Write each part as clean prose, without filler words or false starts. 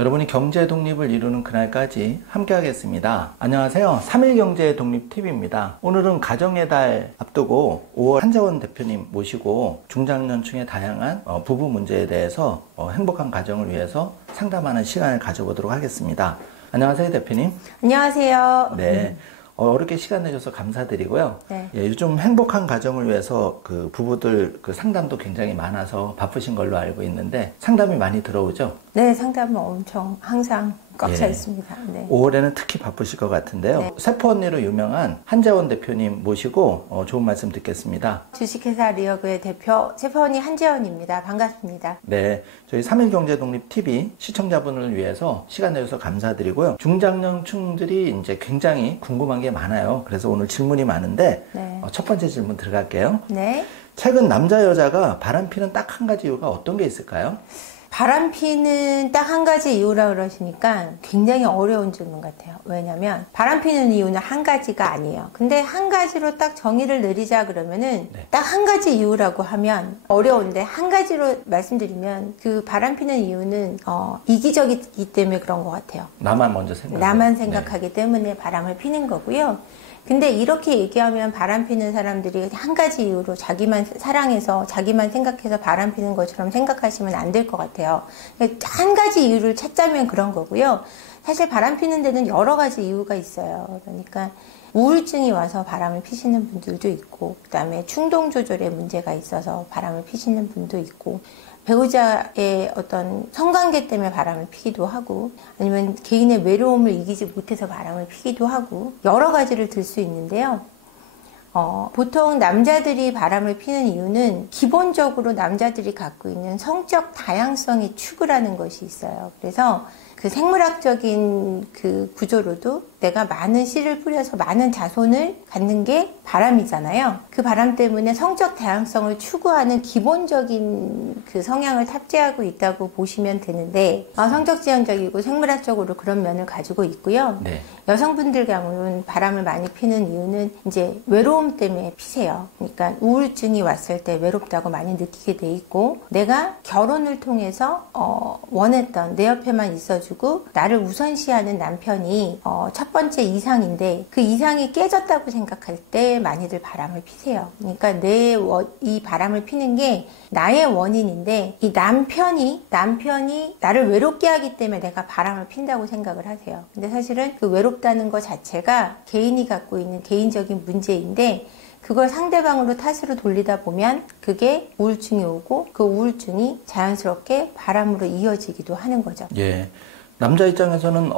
여러분이 경제 독립을 이루는 그날까지 함께 하겠습니다. 안녕하세요. 3일 경제 독립 TV입니다. 오늘은 가정의 달 앞두고 5월 한재원 대표님 모시고 중장년층의 다양한 부부 문제에 대해서 행복한 가정을 위해서 상담하는 시간을 가져보도록 하겠습니다. 안녕하세요, 대표님. 안녕하세요. 네. 어렵게 시간 내줘서 감사드리고요. 네. 예, 요즘 행복한 가정을 위해서 그 부부들 그 상담도 굉장히 많아서 바쁘신 걸로 알고 있는데 상담이 많이 들어오죠? 네, 상담은 엄청 항상 꽉 차 예. 있습니다. 네. 5월에는 특히 바쁘실 것 같은데요. 네. 세포 언니로 유명한 한재원 대표님 모시고 좋은 말씀 듣겠습니다. 주식회사 리어그의 대표 세포언니 한재원입니다. 반갑습니다. 네, 저희 3일 경제독립 TV 시청자분을 위해서 시간 내줘서 감사드리고요. 중장년층들이 이제 굉장히 궁금한 게 많아요. 그래서 오늘 질문이 많은데 네. 첫 번째 질문 들어갈게요. 네. 최근 남자 여자가 바람피는 딱 한 가지 이유가 어떤 게 있을까요? 바람피는 딱 한 가지 이유라 그러시니까 굉장히 어려운 질문 같아요. 왜냐면 바람피는 이유는 한 가지가 아니에요. 근데 한 가지로 딱 정의를 내리자 그러면은 네. 딱 한 가지 이유라고 하면 어려운데 한 가지로 말씀드리면 그 바람피는 이유는 이기적이기 때문에 그런 것 같아요. 나만 먼저 생각해요. 나만 생각하기 때문에 바람을 피는 거고요. 근데 이렇게 얘기하면 바람 피는 사람들이 한 가지 이유로 자기만 사랑해서 자기만 생각해서 바람 피는 것처럼 생각하시면 안 될 것 같아요. 한 가지 이유를 찾자면 그런 거고요. 사실 바람 피는 데는 여러 가지 이유가 있어요. 그러니까 우울증이 와서 바람을 피시는 분들도 있고, 그다음에 충동 조절에 문제가 있어서 바람을 피시는 분도 있고, 배우자의 어떤 성관계 때문에 바람을 피기도 하고, 아니면 개인의 외로움을 이기지 못해서 바람을 피기도 하고, 여러 가지를 들 수 있는데요. 보통 남자들이 바람을 피는 이유는 기본적으로 남자들이 갖고 있는 성적 다양성의 추구라는 것이 있어요. 그래서 그 생물학적인 그 구조로도 내가 많은 씨를 뿌려서 많은 자손을 갖는 게 바람이잖아요. 그 바람 때문에 성적 다양성을 추구하는 기본적인 그 성향을 탑재하고 있다고 보시면 되는데, 성적 지향적이고 생물학적으로 그런 면을 가지고 있고요. 네. 여성분들 경우는 바람을 많이 피는 이유는 이제 외로움 때문에 피세요. 그러니까 우울증이 왔을 때 외롭다고 많이 느끼게 돼 있고, 내가 결혼을 통해서 원했던 내 옆에만 있어주고 나를 우선시하는 남편이 첫 번째 이상인데 그 이상이 깨졌다고 생각할 때 많이들 바람을 피세요. 그러니까 이 바람을 피는 게 나의 원인인데 이 남편이 나를 외롭게 하기 때문에 내가 바람을 핀다고 생각을 하세요. 근데 사실은 그 외롭다는 것 자체가 개인이 갖고 있는 개인적인 문제인데, 그걸 상대방으로 탓으로 돌리다 보면 그게 우울증이 오고 그 우울증이 자연스럽게 바람으로 이어지기도 하는 거죠. 예. 남자 입장에서는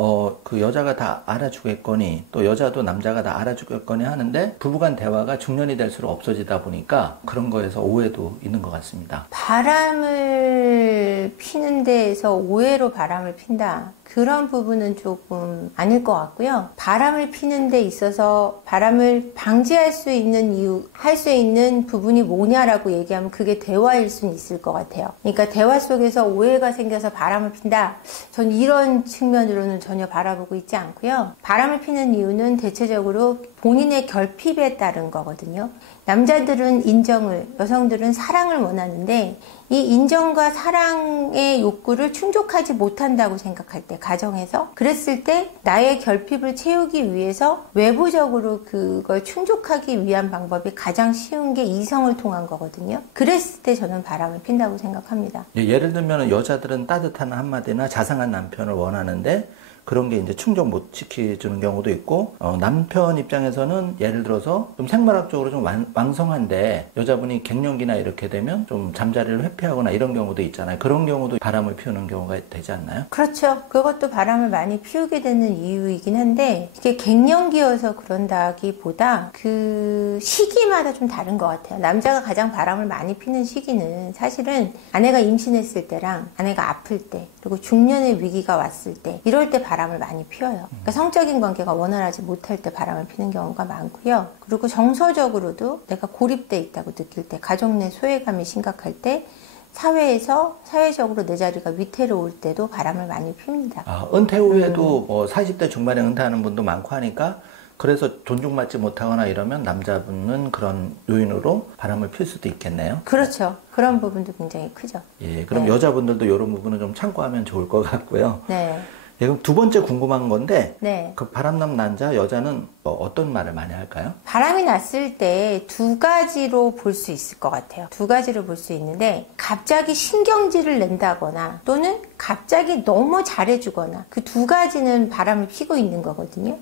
그 여자가 다 알아주겠거니 또 여자도 남자가 다 알아주겠거니 하는데 부부간 대화가 중년이 될수록 없어지다 보니까 그런 거에서 오해도 있는 것 같습니다. 바람을 피는 데에서 오해로 바람을 핀다, 그런 부분은 조금 아닐 것 같고요. 바람을 피는 데 있어서 바람을 방지할 수 있는 이유, 할 수 있는 부분이 뭐냐라고 얘기하면 그게 대화일 수는 있을 것 같아요. 그러니까 대화 속에서 오해가 생겨서 바람을 핀다, 전 이런 측면으로는 전혀 바라보고 있지 않고요. 바람을 피는 이유는 대체적으로 본인의 결핍에 따른 거거든요. 남자들은 인정을, 여성들은 사랑을 원하는데 이 인정과 사랑의 욕구를 충족하지 못한다고 생각할 때, 가정에서 그랬을 때 나의 결핍을 채우기 위해서 외부적으로 그걸 충족하기 위한 방법이 가장 쉬운 게 이성을 통한 거거든요. 그랬을 때 저는 바람을 핀다고 생각합니다. 예를 들면 여자들은 따뜻한 한마디나 자상한 남편을 원하는데 그런 게 이제 충족 못 시켜주는 경우도 있고, 남편 입장에서는 예를 들어서 좀 생물학적으로 좀 왕성한데 여자분이 갱년기나 이렇게 되면 좀 잠자리를 회피하거나 이런 경우도 있잖아요. 그런 경우도 바람을 피우는 경우가 되지 않나요? 그렇죠. 그것도 바람을 많이 피우게 되는 이유이긴 한데, 이게 갱년기여서 그런다기보다 그 시기마다 좀 다른 것 같아요. 남자가 가장 바람을 많이 피는 시기는 사실은 아내가 임신했을 때랑 아내가 아플 때, 그리고 중년의 위기가 왔을 때, 이럴 때 바람을 많이 피워요. 그러니까 성적인 관계가 원활하지 못할 때 바람을 피는 경우가 많고요. 그리고 정서적으로도 내가 고립돼 있다고 느낄 때, 가족 내 소외감이 심각할 때, 사회적으로 내 자리가 위태로울 때도 바람을 많이 핍니다. 은퇴 후에도 40대 중반에 은퇴하는 분도 많고 하니까 그래서 존중받지 못하거나 이러면 남자분은 그런 요인으로 바람을 필 수도 있겠네요. 그렇죠. 그런 부분도 굉장히 크죠. 예, 그럼 네. 여자분들도 이런 부분은 좀 참고하면 좋을 것 같고요. 네. 예, 그럼 두 번째 궁금한 건데 네. 그 바람난 남자, 여자는 어떤 말을 많이 할까요? 바람이 났을 때 두 가지로 볼 수 있을 것 같아요. 두 가지로 볼 수 있는데 갑자기 신경질을 낸다거나 또는 갑자기 너무 잘해주거나 그 두 가지는 바람을 피고 있는 거거든요.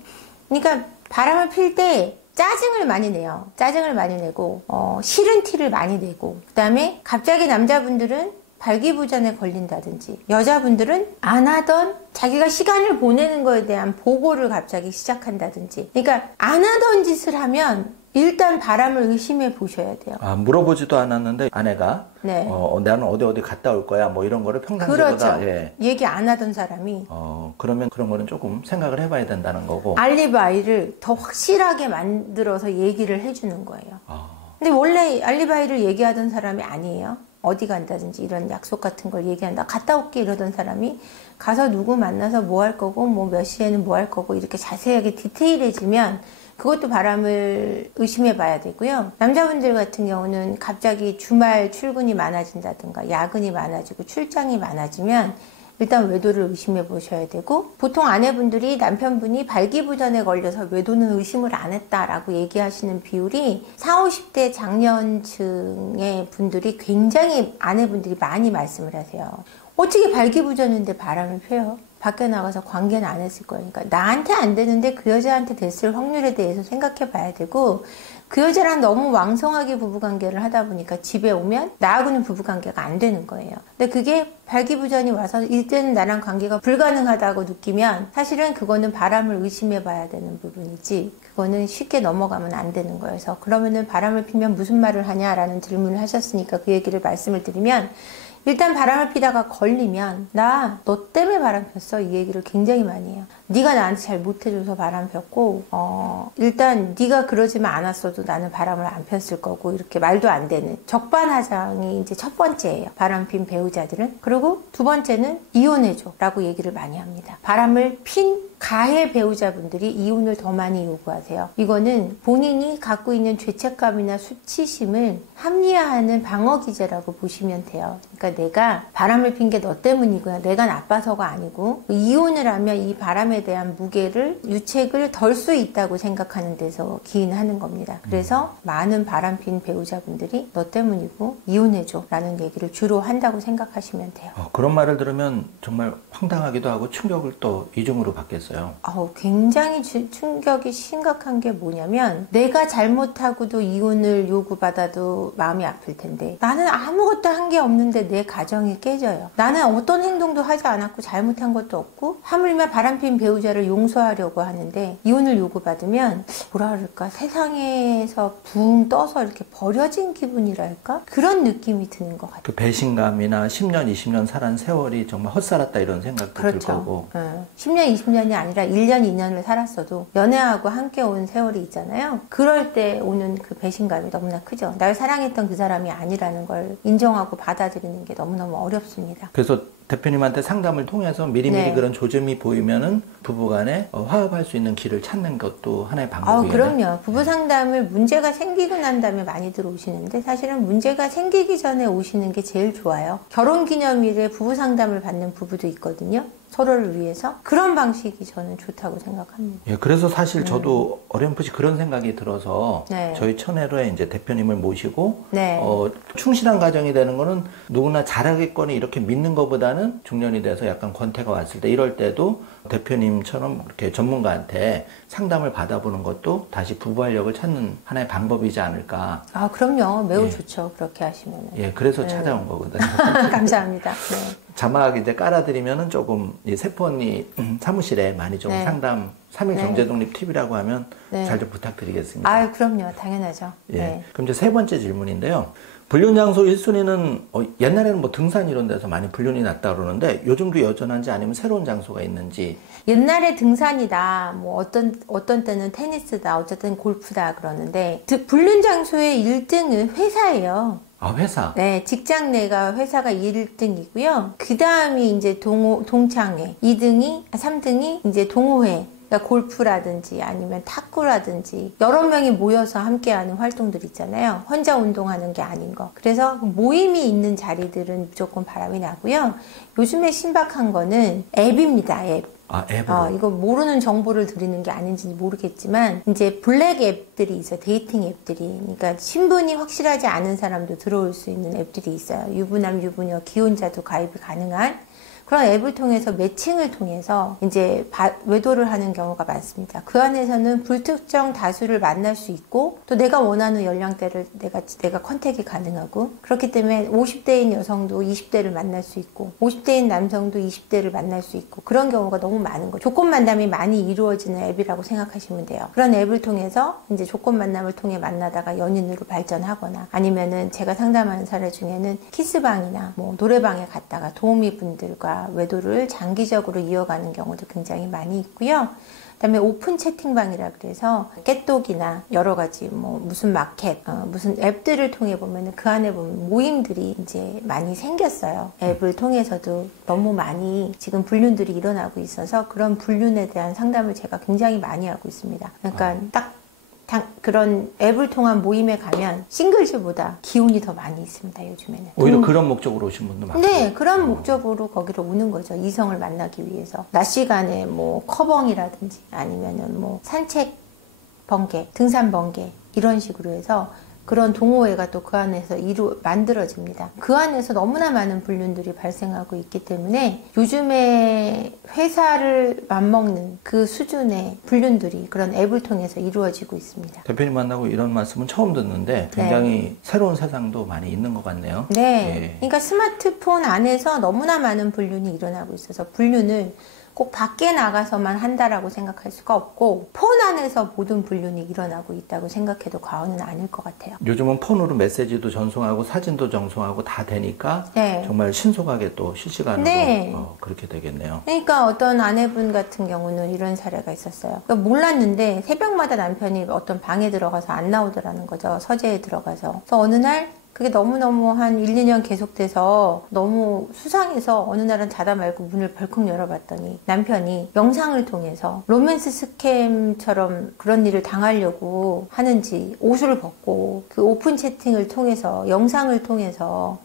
그러니까 바람을 필 때 짜증을 많이 내요. 짜증을 많이 내고 싫은 티를 많이 내고 그 다음에 갑자기 남자분들은 발기부전에 걸린다든지 여자분들은 안 하던 자기가 시간을 보내는 거에 대한 보고를 갑자기 시작한다든지 그러니까 안 하던 짓을 하면 일단 바람을 의심해 보셔야 돼요. 아, 물어보지도 않았는데 아내가 네. 나는 어디 갔다 올 거야 뭐 이런 거를 평상시보다 그렇죠. 예. 얘기 안 하던 사람이 그러면 그런 거는 조금 생각을 해봐야 된다는 거고. 알리바이를 더 확실하게 만들어서 얘기를 해주는 거예요. 아, 근데 원래 알리바이를 얘기하던 사람이 아니에요. 어디 간다든지 이런 약속 같은 걸 얘기한다. 갔다 올게 이러던 사람이 가서 누구 만나서 뭐 할 거고 뭐 몇 시에는 뭐 할 거고 이렇게 자세하게 디테일해지면 그것도 바람을 의심해 봐야 되고요. 남자분들 같은 경우는 갑자기 주말 출근이 많아진다든가 야근이 많아지고 출장이 많아지면 일단 외도를 의심해 보셔야 되고 보통 아내분들이 남편분이 발기부전에 걸려서 외도는 의심을 안 했다라고 얘기하시는 비율이 40, 50대 장년층의 분들이 굉장히 아내분들이 많이 말씀을 하세요. 어떻게 발기부전인데 바람을 펴요? 밖에 나가서 관계는 안 했을 거니까 나한테 안 되는데 그 여자한테 됐을 확률에 대해서 생각해 봐야 되고 그 여자랑 너무 왕성하게 부부관계를 하다 보니까 집에 오면 나하고는 부부관계가 안 되는 거예요. 근데 그게 발기부전이 와서 이때는 나랑 관계가 불가능하다고 느끼면 사실은 그거는 바람을 의심해 봐야 되는 부분이지 그거는 쉽게 넘어가면 안 되는 거예요. 그래서 그러면은 바람을 피면 무슨 말을 하냐라는 질문을 하셨으니까 그 얘기를 말씀을 드리면 일단 바람을 피다가 걸리면 나 너 때문에 바람 폈어 이 얘기를 굉장히 많이 해요. 네가 나한테 잘 못해줘서 바람 폈고 일단 네가 그러지만 않았어도 나는 바람을 안 폈을 거고 이렇게 말도 안 되는 적반하장이 이제 첫 번째예요. 바람 핀 배우자들은. 그리고 두 번째는 이혼해줘 라고 얘기를 많이 합니다. 바람을 핀 가해 배우자분들이 이혼을 더 많이 요구하세요. 이거는 본인이 갖고 있는 죄책감이나 수치심을 합리화하는 방어기제라고 보시면 돼요. 그러니까 내가 바람을 핀 게 너 때문이고요. 내가 나빠서가 아니고 이혼을 하면 이 바람에 대한 무게를 유책을 덜 수 있다고 생각하는 데서 기인하는 겁니다. 그래서 많은 바람 핀 배우자분들이 너 때문이고 이혼해줘 라는 얘기를 주로 한다고 생각하시면 돼요. 그런 말을 들으면 정말 황당하기도 하고 충격을 또 이중으로 받겠어요. 굉장히 충격이 심각한 게 뭐냐면 내가 잘못하고도 이혼을 요구받아도 마음이 아플 텐데 나는 아무것도 한 게 없는데 내 가정이 깨져요. 나는 어떤 행동도 하지 않았고 잘못한 것도 없고 하물며 바람핀 배우자를 용서하려고 하는데 이혼을 요구받으면 뭐라 그럴까 세상에서 붕 떠서 이렇게 버려진 기분이랄까 그런 느낌이 드는 것 같아요. 그 배신감이나 10년, 20년 살한 세월이 정말 헛살았다 이런 생각도 들 그렇죠. 거고 10년, 20년이 아니라 1년, 2년을 살았어도 연애하고 함께 온 세월이 있잖아요. 그럴 때 오는 그 배신감이 너무나 크죠. 날 사랑했던 그 사람이 아니라는 걸 인정하고 받아들이는 게 너무너무 어렵습니다. 그래서 대표님한테 상담을 통해서 미리미리 네. 그런 조짐이 보이면은 부부간에 화합할 수 있는 길을 찾는 것도 하나의 방법이에요. 그럼요. 부부 상담을 문제가 생기고 난 다음에 많이들 오시는데 사실은 문제가 생기기 전에 오시는 게 제일 좋아요. 결혼기념일에 부부 상담을 받는 부부도 있거든요. 서로를 위해서 그런 방식이 저는 좋다고 생각합니다. 예, 그래서 사실 저도 어렴풋이 그런 생각이 들어서 네. 저희 천혜로에 이제 대표님을 모시고 네. 충실한 가정이 되는 거는 누구나 잘하겠거니 이렇게 믿는 것보다는 중년이 돼서 약간 권태가 왔을 때 이럴 때도 대표님처럼 이렇게 전문가한테 상담을 받아보는 것도 다시 부부 활력을 찾는 하나의 방법이지 않을까. 그럼요. 매우 좋죠. 그렇게 하시면. 예, 그래서 찾아온 거거든요. 감사합니다. 네. 자막 이제 깔아드리면은 조금 이 세포 언니 사무실에 많이 좀 네. 상담 3일 네. 경제독립 팁이라고 하면 네. 잘 좀 부탁드리겠습니다. 그럼요. 당연하죠. 예. 네. 그럼 이제 세 번째 질문인데요. 불륜 장소 1순위는 옛날에는 뭐 등산 이런 데서 많이 불륜이 났다 그러는데 요즘도 여전한지 아니면 새로운 장소가 있는지. 옛날에 등산이다, 뭐 어떤 때는 테니스다, 어쨌든 골프다 그러는데 불륜 장소의 1등은 회사예요. 회사. 네, 직장 내가 회사가 1등이고요. 그 다음이 이제 동창회, 3등이 이제 동호회, 그러니까 골프라든지 아니면 탁구라든지 여러 명이 모여서 함께하는 활동들 있잖아요. 혼자 운동하는 게 아닌 거. 그래서 모임이 있는 자리들은 무조건 바람이 나고요. 요즘에 신박한 거는 앱입니다. 앱. 아, 앱으로. 이거 모르는 정보를 드리는 게 아닌지 모르겠지만 이제 블랙 앱들이 있어요. 데이팅 앱들이. 그러니까 신분이 확실하지 않은 사람도 들어올 수 있는 앱들이 있어요. 유부남, 유부녀, 기혼자도 가입이 가능한 그런 앱을 통해서 매칭을 통해서 이제 외도를 하는 경우가 많습니다. 그 안에서는 불특정 다수를 만날 수 있고 또 내가 원하는 연령대를 내가 컨택이 가능하고 그렇기 때문에 50대인 여성도 20대를 만날 수 있고 50대인 남성도 20대를 만날 수 있고 그런 경우가 너무 많은 거죠. 조건 만남이 많이 이루어지는 앱이라고 생각하시면 돼요. 그런 앱을 통해서 이제 조건 만남을 통해 만나다가 연인으로 발전하거나 아니면은 제가 상담하는 사례 중에는 키스방이나 뭐 노래방에 갔다가 도우미 분들과 외도를 장기적으로 이어가는 경우도 굉장히 많이 있고요. 그다음에 오픈 채팅방이라 그래서 깨똑이나 여러 가지 뭐 무슨 마켓, 무슨 앱들을 통해 보면은 그 안에 보면 모임들이 이제 많이 생겼어요. 앱을 통해서도 너무 많이 지금 불륜들이 일어나고 있어서 그런 불륜에 대한 상담을 제가 굉장히 많이 하고 있습니다. 그러니까 딱 그런 앱을 통한 모임에 가면 싱글즈보다 기혼이 더 많이 있습니다. 요즘에는. 오히려 그런 목적으로 오신 분도 많고. 네, 그런 목적으로 거기로 오는 거죠. 이성을 만나기 위해서. 낮 시간에 뭐 커벙이라든지 아니면은 뭐 산책 번개, 등산 번개 이런 식으로 해서 그런 동호회가 또 그 안에서 만들어집니다. 그 안에서 너무나 많은 불륜들이 발생하고 있기 때문에 요즘에 회사를 맞먹는 그 수준의 불륜들이 그런 앱을 통해서 이루어지고 있습니다. 대표님 만나고 이런 말씀은 처음 듣는데 굉장히 새로운 세상도 많이 있는 것 같네요. 네. 그러니까 스마트폰 안에서 너무나 많은 불륜이 일어나고 있어서 불륜을 꼭 밖에 나가서만 한다라고 생각할 수가 없고 폰 안에서 모든 불륜이 일어나고 있다고 생각해도 과언은 아닐 것 같아요. 요즘은 폰으로 메시지도 전송하고 사진도 전송하고 다 되니까 정말 신속하게 또 실시간으로 그렇게 되겠네요. 그러니까 어떤 아내분 같은 경우는 이런 사례가 있었어요. 그러니까 몰랐는데 새벽마다 남편이 어떤 방에 들어가서 안 나오더라는 거죠. 서재에 들어가서. 그래서 어느 날 그게 너무너무 한 1, 2년 계속돼서 너무 수상해서 어느 날은 자다 말고 문을 벌컥 열어봤더니 남편이 영상을 통해서 로맨스 스캠처럼 그런 일을 당하려고 하는지 옷을 벗고 그 오픈 채팅을 통해서 영상을 통해서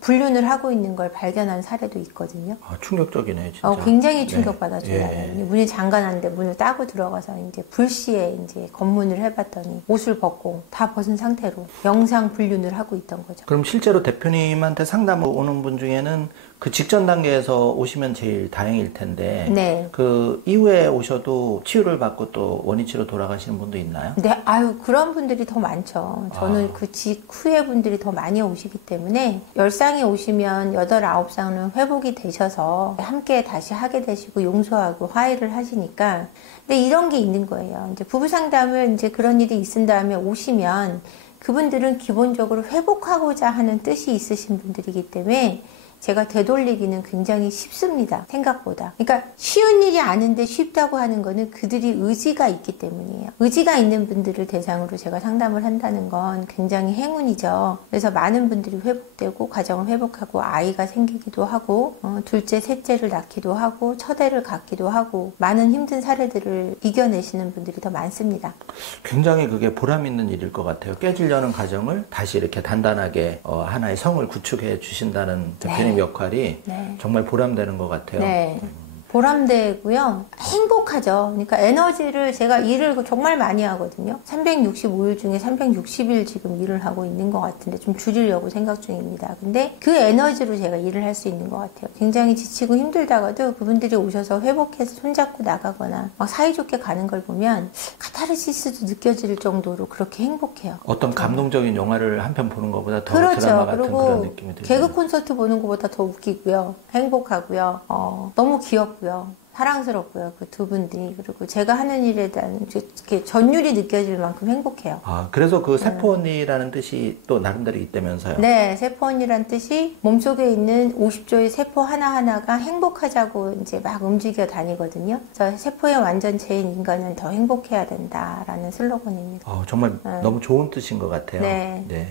불륜을 하고 있는 걸 발견한 사례도 있거든요. 아, 충격적이네요, 진짜. 굉장히 충격받았어요. 문이 잠가놨는데 문을 따고 들어가서 이제 불시에 이제 검문을 해봤더니 옷을 벗고 다 벗은 상태로 영상 불륜을 하고 있던 거죠. 그럼 실제로 대표님한테 상담을 오는 분 중에는 그 직전 단계에서 오시면 제일 다행일 텐데 그 이후에 오셔도 치유를 받고 또 원위치로 돌아가시는 분도 있나요? 네, 그런 분들이 더 많죠. 저는 그 직후의 분들이 더 많이 오시기 때문에 10쌍이 오시면 8, 9쌍은 회복이 되셔서 함께 다시 하게 되시고 용서하고 화해를 하시니까 근데 이런 게 있는 거예요. 이제 부부 상담을 이제 그런 일이 있은 다음에 오시면 그분들은 기본적으로 회복하고자 하는 뜻이 있으신 분들이기 때문에 제가 되돌리기는 굉장히 쉽습니다. 생각보다. 그러니까 쉬운 일이 아닌데 쉽다고 하는 거는 그들이 의지가 있기 때문이에요. 의지가 있는 분들을 대상으로 제가 상담을 한다는 건 굉장히 행운이죠. 그래서 많은 분들이 회복되고 가정을 회복하고 아이가 생기기도 하고 둘째, 셋째를 낳기도 하고 첫애를 갖기도 하고 많은 힘든 사례들을 이겨내시는 분들이 더 많습니다. 굉장히 그게 보람 있는 일일 것 같아요. 깨지려는 가정을 다시 이렇게 단단하게 하나의 성을 구축해 주신다는 대표님 역할이 정말 보람되는 것 같아요. 네. 보람되고요. 행복하죠. 그러니까 에너지를 제가 일을 정말 많이 하거든요. 365일 중에 360일 지금 일을 하고 있는 것 같은데 좀 줄이려고 생각 중입니다. 근데 그 에너지로 제가 일을 할 수 있는 것 같아요. 굉장히 지치고 힘들다가도 그분들이 오셔서 회복해서 손잡고 나가거나 막 사이좋게 가는 걸 보면 카타르시스도 느껴질 정도로 그렇게 행복해요. 어떤 감동적인 영화를 한 편 보는 것보다 더 드라마 같은 그런 느낌이 들죠. 개그 콘서트 보는 것보다 더 웃기고요. 행복하고요. 너무 귀엽고요. 사랑스럽고요. 그 두 분들이. 그리고 제가 하는 일에 대한 이렇게 전율이 느껴질 만큼 행복해요. 그래서 그 세포 언니라는 뜻이 또 나름대로 있다면서요? 네, 세포 언니라는 뜻이 몸속에 있는 50조의 세포 하나하나가 행복하자고 이제 막 움직여 다니거든요. 그래서 세포의 완전체인 인간은 더 행복해야 된다라는 슬로건입니다. 정말 너무 좋은 뜻인 것 같아요. 네.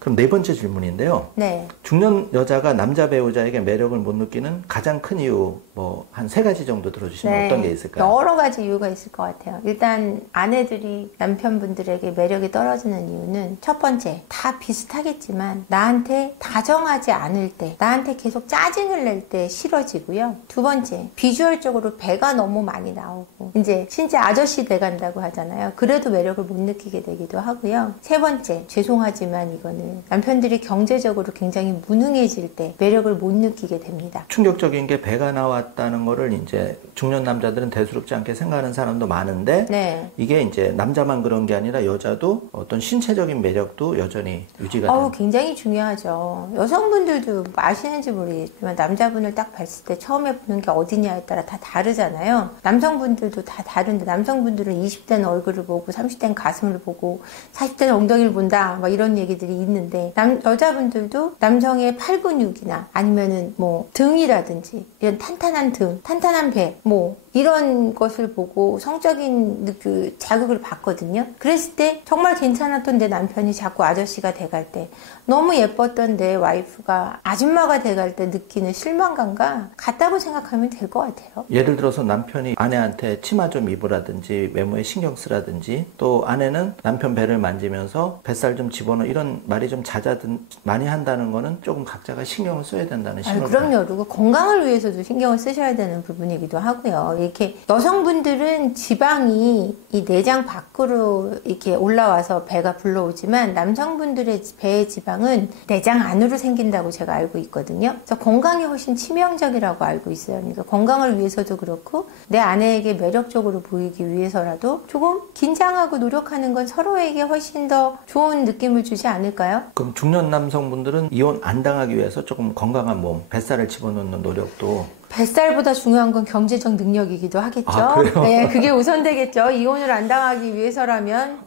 그럼 네 번째 질문인데요. 네. 중년 여자가 남자 배우자에게 매력을 못 느끼는 가장 큰 이유 뭐 한 세 가지 정도 들어주시면 네. 어떤 게 있을까요? 여러 가지 이유가 있을 것 같아요. 일단 아내들이 남편분들에게 매력이 떨어지는 이유는 첫 번째, 다 비슷하겠지만 나한테 다정하지 않을 때, 나한테 계속 짜증을 낼 때 싫어지고요. 두 번째, 비주얼적으로 배가 너무 많이 나오고 이제 진짜 아저씨 돼간다고 하잖아요. 그래도 매력을 못 느끼게 되기도 하고요. 세 번째, 죄송하지만 이거는 남편들이 경제적으로 굉장히 무능해질 때 매력을 못 느끼게 됩니다. 충격적인 게 배가 나왔다는 거를 이제 중년 남자들은 대수롭지 않게 생각하는 사람도 많은데 네. 이게 이제 남자만 그런 게 아니라 여자도 어떤 신체적인 매력도 여전히 유지가 됩니다. 굉장히 중요하죠. 여성분들도 아시는지 모르겠지만 남자분을 딱 봤을 때 처음에 보는 게 어디냐에 따라 다 다르잖아요. 남성분들도 다 다른데 남성분들은 20대는 얼굴을 보고 30대는 가슴을 보고 40대는 엉덩이를 본다 막 이런 얘기들이 있는데 여자분들도 남성의 팔 근육이나 아니면은 뭐 등이라든지 이런 탄탄한 등, 탄탄한 배, 뭐 이런 것을 보고 성적인 그 자극을 받거든요. 그랬을 때 정말 괜찮았던 내 남편이 자꾸 아저씨가 돼갈 때, 너무 예뻤던 내 와이프가 아줌마가 돼갈 때 느끼는 실망감과 같다고 생각하면 될 것 같아요. 예를 들어서 남편이 아내한테 치마 좀 입으라든지 외모에 신경 쓰라든지 또 아내는 남편 배를 만지면서 뱃살 좀 집어넣어 이런 말이 좀 잦아든 많이 한다는 거는 조금 각자가 신경을 써야 된다는 신호를. 그럼요. 그리고 건강을 위해서도 신경을 쓰셔야 되는 부분이기도 하고요. 이렇게 여성분들은 지방이 이 내장 밖으로 이렇게 올라와서 배가 불러오지만 남성분들의 배의 지방은 내장 안으로 생긴다고 제가 알고 있거든요. 그래서 건강에 훨씬 치명적이라고 알고 있어요. 그러니까 건강을 위해서도 그렇고 내 아내에게 매력적으로 보이기 위해서라도 조금 긴장하고 노력하는 건 서로에게 훨씬 더 좋은 느낌을 주지 않을까요? 그럼 중년 남성분들은 이혼 안 당하기 위해서 조금 건강한 몸, 뱃살을 집어넣는 노력도. 뱃살보다 중요한 건 경제적 능력이기도 하겠죠. 아, 그래요? 네, 그게 우선되겠죠. 이혼을 안 당하기 위해서라면.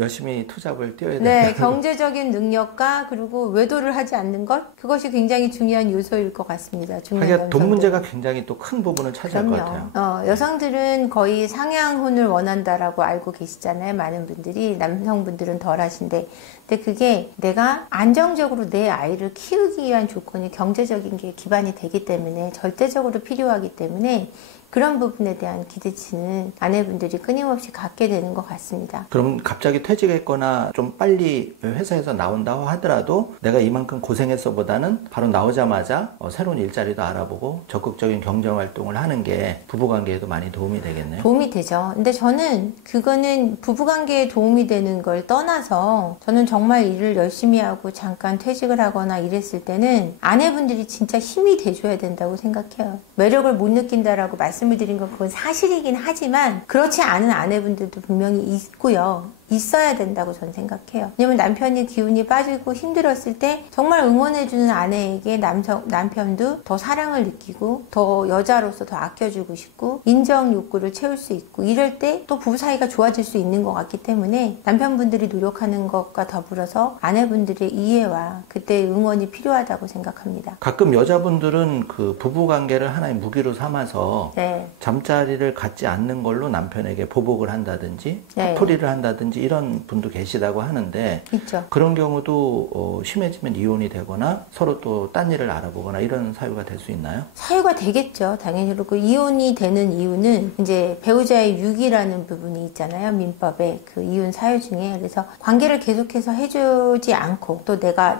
열심히 투잡을 뛰어야 네, 된다. 경제적인 능력과 그리고 외도를 하지 않는 것, 그것이 굉장히 중요한 요소일 것 같습니다. 하긴 돈 문제가 굉장히 또 큰 부분을 차지할 것 같아요. 여성들은 거의 상향혼을 원한다라고 알고 계시잖아요. 많은 분들이. 남성분들은 덜 하신데. 근데 그게 내가 안정적으로 내 아이를 키우기 위한 조건이 경제적인 게 기반이 되기 때문에 절대적으로 필요하기 때문에 그런 부분에 대한 기대치는 아내분들이 끊임없이 갖게 되는 것 같습니다. 그럼 갑자기 퇴직했거나 좀 빨리 회사에서 나온다고 하더라도 내가 이만큼 고생했어 보다는 바로 나오자마자 새로운 일자리도 알아보고 적극적인 경쟁 활동을 하는 게 부부관계에도 많이 도움이 되겠네요. 도움이 되죠. 근데 저는 그거는 부부관계에 도움이 되는 걸 떠나서 저는 정말 일을 열심히 하고 잠깐 퇴직을 하거나 이랬을 때는 아내분들이 진짜 힘이 돼줘야 된다고 생각해요. 매력을 못 느낀다라고 말씀을 드린 건 그건 사실이긴 하지만 그렇지 않은 아내분들도 분명히 있고요. 있어야 된다고 저는 생각해요. 왜냐면 남편이 기운이 빠지고 힘들었을 때 정말 응원해주는 아내에게 남편도 더 사랑을 느끼고 더 여자로서 더 아껴주고 싶고 인정 욕구를 채울 수 있고 이럴 때 또 부부 사이가 좋아질 수 있는 것 같기 때문에 남편분들이 노력하는 것과 더불어서 아내분들의 이해와 그때의 응원이 필요하다고 생각합니다. 가끔 여자분들은 그 부부관계를 하나의 무기로 삼아서 네. 잠자리를 갖지 않는 걸로 남편에게 보복을 한다든지 네. 화풀이를 한다든지 이런 분도 계시다고 하는데 있죠. 그런 경우도 심해지면 이혼이 되거나 서로 또 딴 일을 알아보거나 이런 사유가 될 수 있나요? 사유가 되겠죠. 당연히. 그리고 이혼이 되는 이유는 이제 배우자의 유기라는 부분이 있잖아요. 민법에 그 이혼 사유 중에. 그래서 관계를 계속해서 해주지 않고 또 내가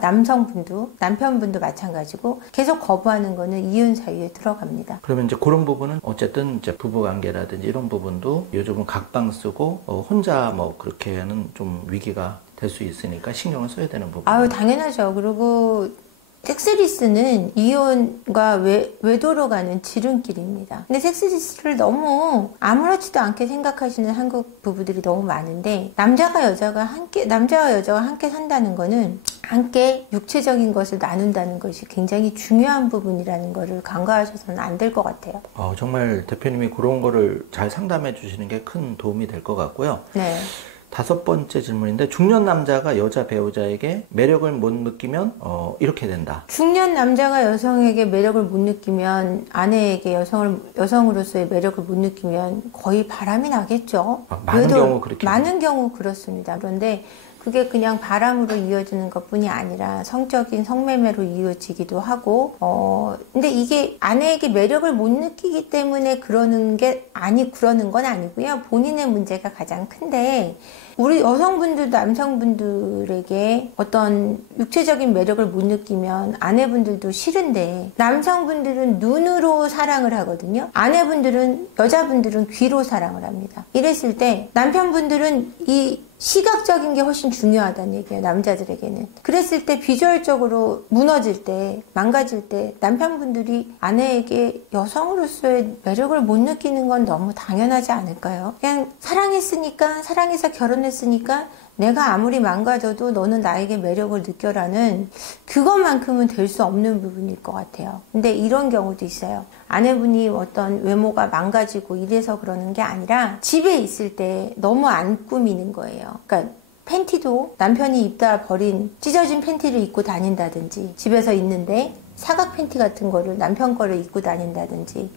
남편분도 마찬가지고 계속 거부하는 거는 이혼 사유에 들어갑니다. 그러면 이제 그런 부분은 어쨌든 이제 부부관계라든지 이런 부분도 요즘은 각방 쓰고 혼자 뭐 그렇게는 좀 위기가 될 수 있으니까 신경을 써야 되는 부분. 당연하죠. 그리고 섹스리스는 이혼과 외도로 가는 지름길입니다. 근데 섹스리스를 너무 아무렇지도 않게 생각하시는 한국 부부들이 너무 많은데 남자와 여자가 함께 산다는 거는 함께 육체적인 것을 나눈다는 것이 굉장히 중요한 부분이라는 것을 간과하셔서는 안 될 것 같아요. 정말 대표님이 그런 거를 잘 상담해 주시는 게 큰 도움이 될 것 같고요. 네. 다섯 번째 질문인데 중년 남자가 여자 배우자에게 매력을 못 느끼면 이렇게 된다. 중년 남자가 여성에게 매력을 못 느끼면 아내에게 여성으로서의 매력을 못 느끼면 거의 바람이 나겠죠. 많은 경우 그렇게 많은 경우 그렇습니다. 그런데 그게 그냥 바람으로 이어지는 것뿐이 아니라 성적인 성매매로 이어지기도 하고 근데 이게 아내에게 매력을 못 느끼기 때문에 그러는 건 아니고요. 본인의 문제가 가장 큰데 우리 여성분들도 남성분들에게 어떤 육체적인 매력을 못 느끼면 아내분들도 싫은데 남성분들은 눈으로 사랑을 하거든요. 여자분들은 귀로 사랑을 합니다. 이랬을 때 남편분들은 이 시각적인 게 훨씬 중요하다는 얘기예요. 남자들에게는. 그랬을 때 비주얼적으로 무너질 때, 망가질 때 남편분들이 아내에게 여성으로서의 매력을 못 느끼는 건 너무 당연하지 않을까요? 그냥 사랑해서 결혼했으니까 내가 아무리 망가져도 너는 나에게 매력을 느껴라는 그것만큼은 될 수 없는 부분일 것 같아요. 근데 이런 경우도 있어요. 아내분이 어떤 외모가 망가지고 이래서 그러는 게 아니라 집에 있을 때 너무 안 꾸미는 거예요. 그러니까 팬티도 남편이 입다 버린 찢어진 팬티를 입고 다닌다든지 집에서 있는데 사각 팬티 같은 거를 남편 거를 입고 다닌다든지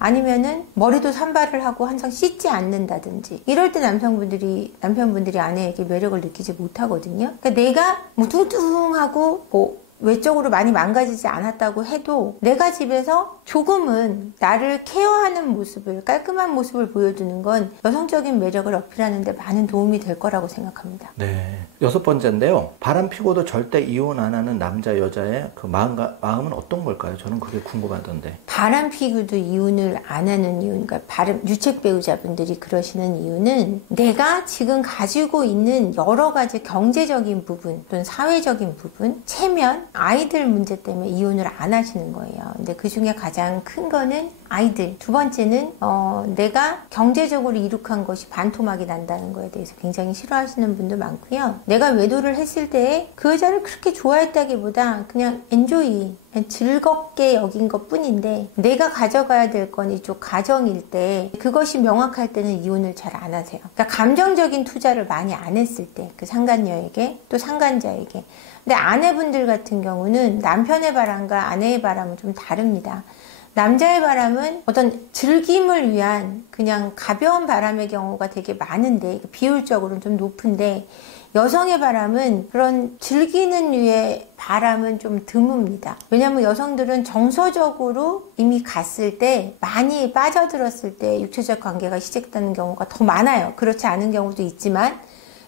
아니면은 머리도 산발을 하고 항상 씻지 않는다든지 이럴 때 남편분들이 아내에게 매력을 느끼지 못하거든요. 그러니까 내가 뭐 뚱뚱하고 뭐 외적으로 많이 망가지지 않았다고 해도 내가 집에서 조금은 나를 케어하는 모습을, 깔끔한 모습을 보여주는 건 여성적인 매력을 어필하는 데 많은 도움이 될 거라고 생각합니다. 네. 6번째인데요. 바람 피고도 절대 이혼 안 하는 남자, 여자의 그 마음은 어떤 걸까요? 저는 그게 궁금하던데. 바람 피고도 이혼을 안 하는 이유, 그러니까 유책 배우자분들이 그러시는 이유는 내가 지금 가지고 있는 여러 가지 경제적인 부분 또는 사회적인 부분, 체면, 아이들 문제 때문에 이혼을 안 하시는 거예요. 근데 그 중에 가장 큰 거는 아이들. 두 번째는 내가 경제적으로 이룩한 것이 반토막이 난다는 거에 대해서 굉장히 싫어하시는 분도 많고요. 내가 외도를 했을 때 그 여자를 그렇게 좋아했다기보다 그냥 엔조이, 즐겁게 여긴 것 뿐인데 내가 가져가야 될 건 이쪽 가정일 때 그것이 명확할 때는 이혼을 잘 안 하세요. 그러니까 감정적인 투자를 많이 안 했을 때 그 상간녀에게 또 상간자에게. 근데 아내분들 같은 경우는 남편의 바람과 아내의 바람은 좀 다릅니다. 남자의 바람은 어떤 즐김을 위한 그냥 가벼운 바람의 경우가 되게 많은데 비율적으로는 좀 높은데 여성의 바람은 그런 즐기는 류의 바람은 좀 드뭅니다. 왜냐하면 여성들은 정서적으로 이미 갔을 때 많이 빠져들었을 때 육체적 관계가 시작되는 경우가 더 많아요. 그렇지 않은 경우도 있지만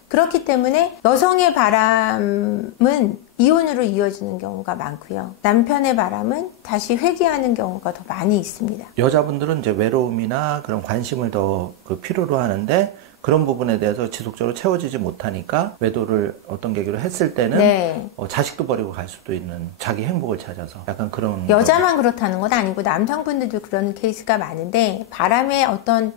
그렇기 때문에 여성의 바람은 이혼으로 이어지는 경우가 많고요. 남편의 바람은 다시 회귀하는 경우가 더 많이 있습니다. 여자분들은 이제 외로움이나 그런 관심을 더 필요로 하는데 그런 부분에 대해서 지속적으로 채워지지 못하니까 외도를 어떤 계기로 했을 때는 네. 자식도 버리고 갈 수도 있는 자기 행복을 찾아서 약간 그런 여자만 그렇다는 건 아니고 남성분들도 그런 케이스가 많은데 바람의 어떤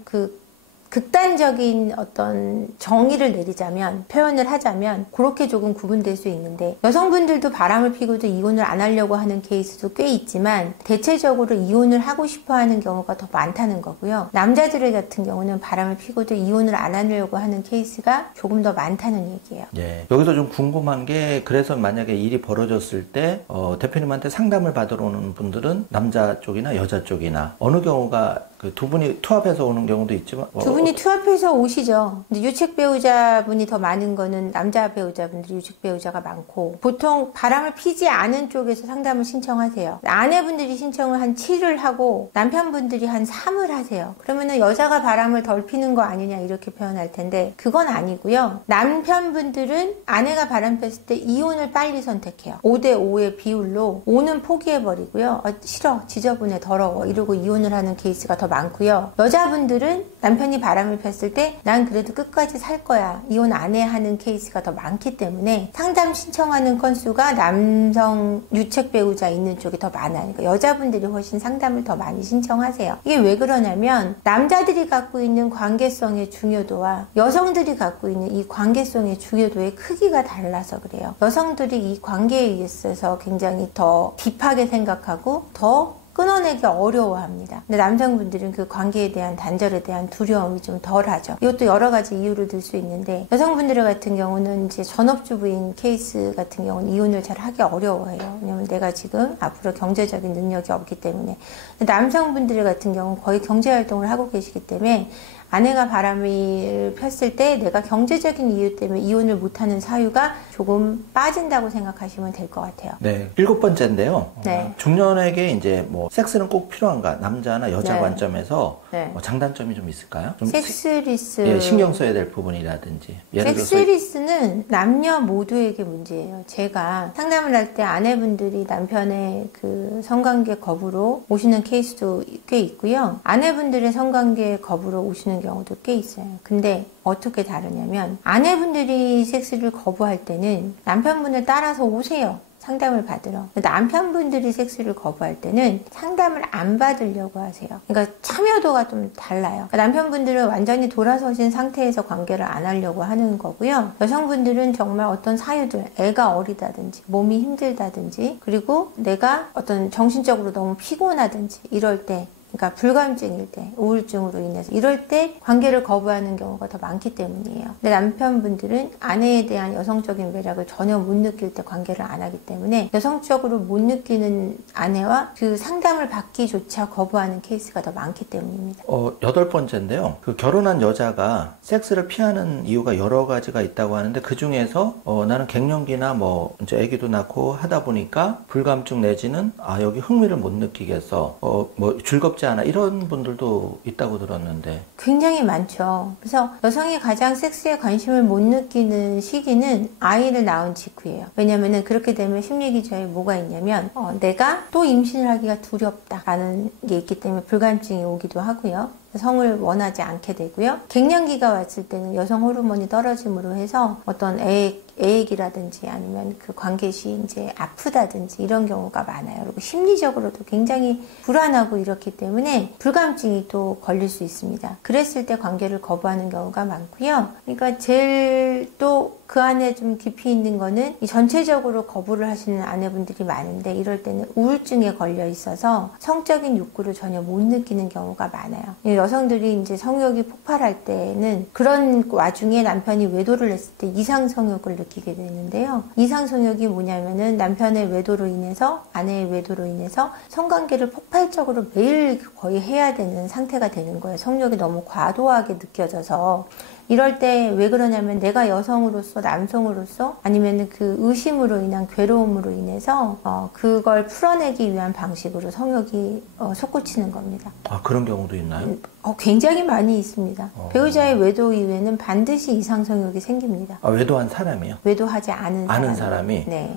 극단적인 어떤 정의를 내리자면 표현을 하자면 그렇게 조금 구분될 수 있는데 여성분들도 바람을 피고도 이혼을 안 하려고 하는 케이스도 꽤 있지만 대체적으로 이혼을 하고 싶어 하는 경우가 더 많다는 거고요. 남자들 같은 경우는 바람을 피고도 이혼을 안 하려고 하는 케이스가 조금 더 많다는 얘기예요. 예. 여기서 좀 궁금한 게 그래서 만약에 일이 벌어졌을 때 대표님한테 상담을 받으러 오는 분들은 남자 쪽이나 여자 쪽이나 어느 경우가 두 분이 투합해서 오는 경우도 있지만 두 분이 투합해서 오시죠. 근데 유책 배우자분이 더 많은 거는 남자 배우자분들이 유책 배우자가 많고 보통 바람을 피지 않은 쪽에서 상담을 신청하세요. 아내분들이 신청을 한 7을 하고 남편분들이 한 3을 하세요. 그러면은 여자가 바람을 덜 피는 거 아니냐 이렇게 표현할 텐데 그건 아니고요. 남편분들은 아내가 바람 폈을 때 이혼을 빨리 선택해요. 5대5의 비율로 5는 포기해버리고요. 싫어, 지저분해, 더러워 이러고 이혼을 하는 케이스가 더 많고요. 여자분들은 남편이 바람을 폈을 때 난 그래도 끝까지 살 거야. 이혼 안 해 하는 케이스가 더 많기 때문에 상담 신청하는 건수가 남성 유책 배우자 있는 쪽이 더 많아요. 그러니까 여자분들이 훨씬 상담을 더 많이 신청하세요. 이게 왜 그러냐면 남자들이 갖고 있는 관계성의 중요도와 여성들이 갖고 있는 이 관계성의 중요도의 크기가 달라서 그래요. 여성들이 이 관계에 있어서 굉장히 더 딥하게 생각하고 더 끊어내기 어려워합니다. 근데 남성분들은 그 관계에 대한 단절에 대한 두려움이 좀 덜하죠. 이것도 여러 가지 이유로 들 수 있는데 여성분들 같은 경우는 이제 전업주부인 케이스 같은 경우는 이혼을 잘 하기 어려워해요. 왜냐면 내가 지금 앞으로 경제적인 능력이 없기 때문에. 근데 남성분들 같은 경우는 거의 경제활동을 하고 계시기 때문에 아내가 바람을 폈을 때 내가 경제적인 이유 때문에 이혼을 못하는 사유가 조금 빠진다고 생각하시면 될 것 같아요. 네, 7번째인데요. 네. 중년에게 이제 뭐 섹스는 꼭 필요한가 남자나 여자 네. 관점에서 네. 뭐 장단점이 좀 있을까요? 좀 섹스리스. 예, 신경 써야 될 부분이라든지. 예를 들어서 섹스리스는 남녀 모두에게 문제예요. 제가 상담을 할 때 아내분들이 남편의 그 성관계 거부로 오시는 케이스도 꽤 있고요. 아내분들의 성관계 거부로 오시는 경우도 꽤 있어요. 근데 어떻게 다르냐면 아내분들이 섹스를 거부할 때는 남편분을 따라서 오세요. 상담을 받으러. 남편분들이 섹스를 거부할 때는 상담을 안 받으려고 하세요. 그러니까 참여도가 좀 달라요. 그러니까 남편분들은 완전히 돌아서신 상태에서 관계를 안 하려고 하는 거고요. 여성분들은 정말 어떤 사유들, 애가 어리다든지 몸이 힘들다든지 그리고 내가 어떤 정신적으로 너무 피곤하든지 이럴 때 그러니까 불감증일 때, 우울증으로 인해서 이럴 때 관계를 거부하는 경우가 더 많기 때문이에요. 근데 남편분들은 아내에 대한 여성적인 매력을 전혀 못 느낄 때 관계를 안 하기 때문에 여성적으로 못 느끼는 아내와 그 상담을 받기조차 거부하는 케이스가 더 많기 때문입니다. 8번째인데요. 그 결혼한 여자가 섹스를 피하는 이유가 여러 가지가 있다고 하는데 그 중에서 나는 갱년기나 뭐 이제 아기도 낳고 하다 보니까 불감증 내지는 여기 흥미를 못 느끼겠어. 뭐 즐겁지 않아 이런 분들도 있다고 들었는데 굉장히 많죠. 그래서 여성이 가장 섹스에 관심을 못 느끼는 시기는 아이를 낳은 직후예요. 왜냐면은 그렇게 되면 심리기저에 뭐가 있냐면 내가 또 임신을 하기가 두렵다라는 게 있기 때문에 불감증이 오기도 하고요. 성을 원하지 않게 되고요. 갱년기가 왔을 때는 여성 호르몬이 떨어짐으로 해서 어떤 애액이라든지 아니면 그 관계시 이제 아프다든지 이런 경우가 많아요. 그리고 심리적으로도 굉장히 불안하고 이렇기 때문에 불감증이 또 걸릴 수 있습니다. 그랬을 때 관계를 거부하는 경우가 많고요. 그러니까 제일 또 그 안에 좀 깊이 있는 거는 이 전체적으로 거부를 하시는 아내분들이 많은데 이럴 때는 우울증에 걸려 있어서 성적인 욕구를 전혀 못 느끼는 경우가 많아요. 여성들이 이제 성욕이 폭발할 때는 그런 와중에 남편이 외도를 했을 때 이상 성욕을 느끼게 되는데요. 이상 성욕이 뭐냐면은 남편의 외도로 인해서 아내의 외도로 인해서 성관계를 폭발적으로 매일 거의 해야 되는 상태가 되는 거예요. 성욕이 너무 과도하게 느껴져서 이럴 때 왜 그러냐면 내가 여성으로서 남성으로서 아니면 그 의심으로 인한 괴로움으로 인해서 그걸 풀어내기 위한 방식으로 성욕이 솟구치는 겁니다. 그런 경우도 있나요? 굉장히 많이 있습니다. 배우자의 외도 이후에는 반드시 이상 성욕이 생깁니다. 외도한 사람이요? 외도하지 않은 사람이? 네.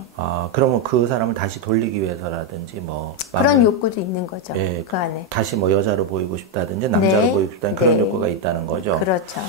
그러면 그 사람을 다시 돌리기 위해서라든지 뭐 그런 욕구도 있는 거죠. 예, 그 안에. 다시 뭐 여자로 보이고 싶다든지 남자로 네. 보이고 싶다는 그런 네. 욕구가 있다는 거죠. 그렇죠.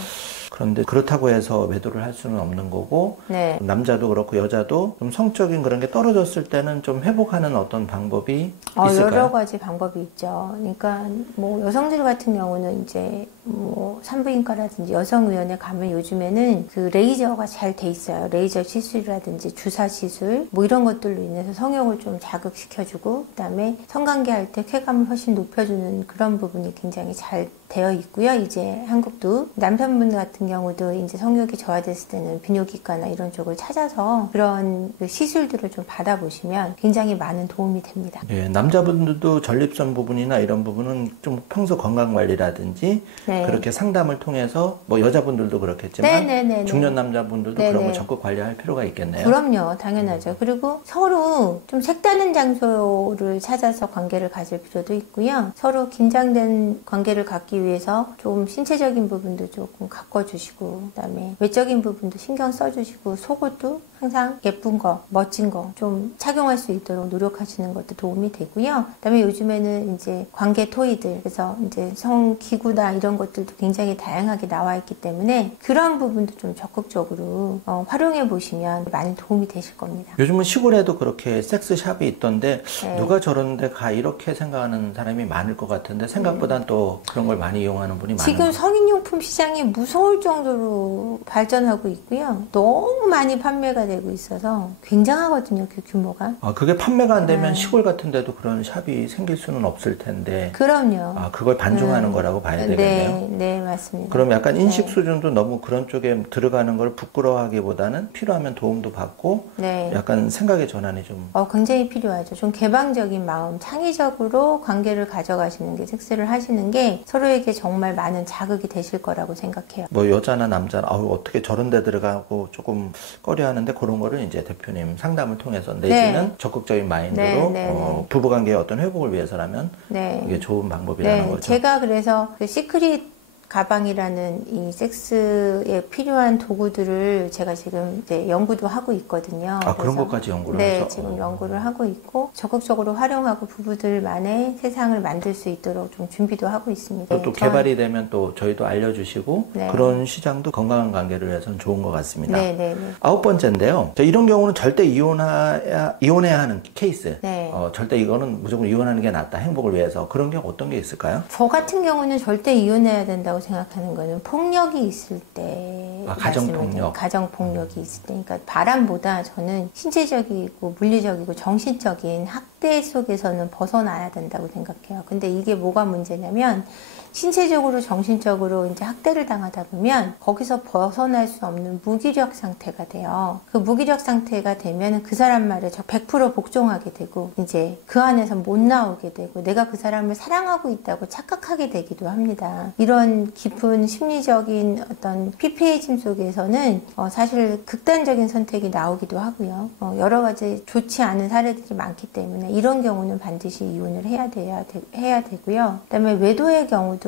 그런데 그렇다고 해서 외도를 할 수는 없는 거고 네. 남자도 그렇고 여자도 좀 성적인 그런 게 떨어졌을 때는 좀 회복하는 어떤 방법이 있을까요? 여러 가지 방법이 있죠. 그러니까 뭐 여성들 같은 경우는 이제 뭐 산부인과라든지 여성의원에 가면 요즘에는 그 레이저가 잘 돼 있어요. 레이저 시술이라든지 주사 시술 뭐 이런 것들로 인해서 성욕을 좀 자극시켜주고 그다음에 성관계할 때 쾌감을 훨씬 높여주는 그런 부분이 굉장히 잘 되어 있고요. 이제 한국도 남편분 같은 경우도 이제 성욕이 저하됐을 때는 비뇨기과나 이런 쪽을 찾아서 그런 그 시술들을 좀 받아보시면 굉장히 많은 도움이 됩니다. 예, 남자분들도 전립선 부분이나 이런 부분은 좀 평소 건강관리라든지 네. 그렇게 상담을 통해서 뭐 여자분들도 그렇겠지만 네네네네. 중년 남자분들도 네네. 그런 걸 적극 관리할 필요가 있겠네요. 그럼요. 당연하죠. 그리고 서로 좀 색다른 장소를 찾아서 관계를 가질 필요도 있고요. 서로 긴장된 관계를 갖기 위해서 좀 신체적인 부분도 조금 가꿔주시고 그다음에 외적인 부분도 신경 써주시고 속옷도 항상 예쁜 거, 멋진 거 좀 착용할 수 있도록 노력하시는 것도 도움이 되고요. 그다음에 요즘에는 이제 관계 토이들, 그래서 이제 성기구나 이런 것들도 굉장히 다양하게 나와 있기 때문에 그런 부분도 좀 적극적으로 활용해 보시면 많이 도움이 되실 겁니다. 요즘은 시골에도 그렇게 섹스샵이 있던데 네. 누가 저런 데 가 이렇게 생각하는 사람이 많을 것 같은데 생각보단 또 그런 걸 많이 이용하는 분이 많아요. 지금 성인용품 시장이 무서울 정도로 발전하고 있고요. 너무 많이 판매가 되고 있어서 굉장하거든요, 그 규모가. 아, 그게 판매가 안 되면 네. 시골 같은 데도 그런 샵이 생길 수는 없을 텐데. 그럼요. 아, 그걸 반중하는 거라고 봐야 되겠네요. 네, 네, 맞습니다. 그럼 약간 인식 네. 수준도 너무 그런 쪽에 들어가는 걸 부끄러워하기보다는 필요하면 도움도 받고 네. 약간 생각의 전환이 좀 굉장히 필요하죠. 좀 개방적인 마음, 창의적으로 관계를 가져가시는 게, 섹스를 하시는 게 서로에게 정말 많은 자극이 되실 거라고 생각해요. 뭐 여자나 남자나 어떻게 저런 데 들어가고 조금 꺼려하는데 그런 거를 이제 대표님 상담을 통해서 내지는 네. 적극적인 마인드로 네, 네, 네. 부부관계의 어떤 회복을 위해서라면 네. 이게 좋은 방법이라는 네, 거죠. 제가 그래서 그 시크릿 가방이라는 이 섹스에 필요한 도구들을 제가 지금 이제 연구도 하고 있거든요. 아, 그런 그래서 것까지 연구를 네, 해서? 지금 연구를 하고 있고 적극적으로 활용하고 부부들만의 세상을 만들 수 있도록 좀 준비도 하고 있습니다. 또 개발이 되면 또 저희도 알려주시고 네. 그런 시장도 건강한 관계를 위해서는 좋은 것 같습니다. 네, 네, 네. 9번째인데요. 이런 경우는 절대 이혼해야 하는 케이스. 네. 절대 이거는 무조건 이혼하는 게 낫다. 행복을 위해서. 그런 경우 어떤 게 있을까요? 저 같은 경우는 절대 이혼해야 된다고 생각하는 거는 폭력이 있을 때. 가정폭력. 가정폭력이 있을 때. 그러니까 바람보다 저는 신체적이고 물리적이고 정신적인 학대 속에서는 벗어나야 된다고 생각해요. 근데 이게 뭐가 문제냐면 신체적으로 정신적으로 이제 학대를 당하다 보면 거기서 벗어날 수 없는 무기력 상태가 돼요. 그 무기력 상태가 되면 그 사람 말에 100% 복종하게 되고 이제 그 안에서 못 나오게 되고 내가 그 사람을 사랑하고 있다고 착각하게 되기도 합니다. 이런 깊은 심리적인 어떤 피폐해짐 속에서는 사실 극단적인 선택이 나오기도 하고요. 여러 가지 좋지 않은 사례들이 많기 때문에 이런 경우는 반드시 이혼을 해야 되고요. 그다음에 외도의 경우도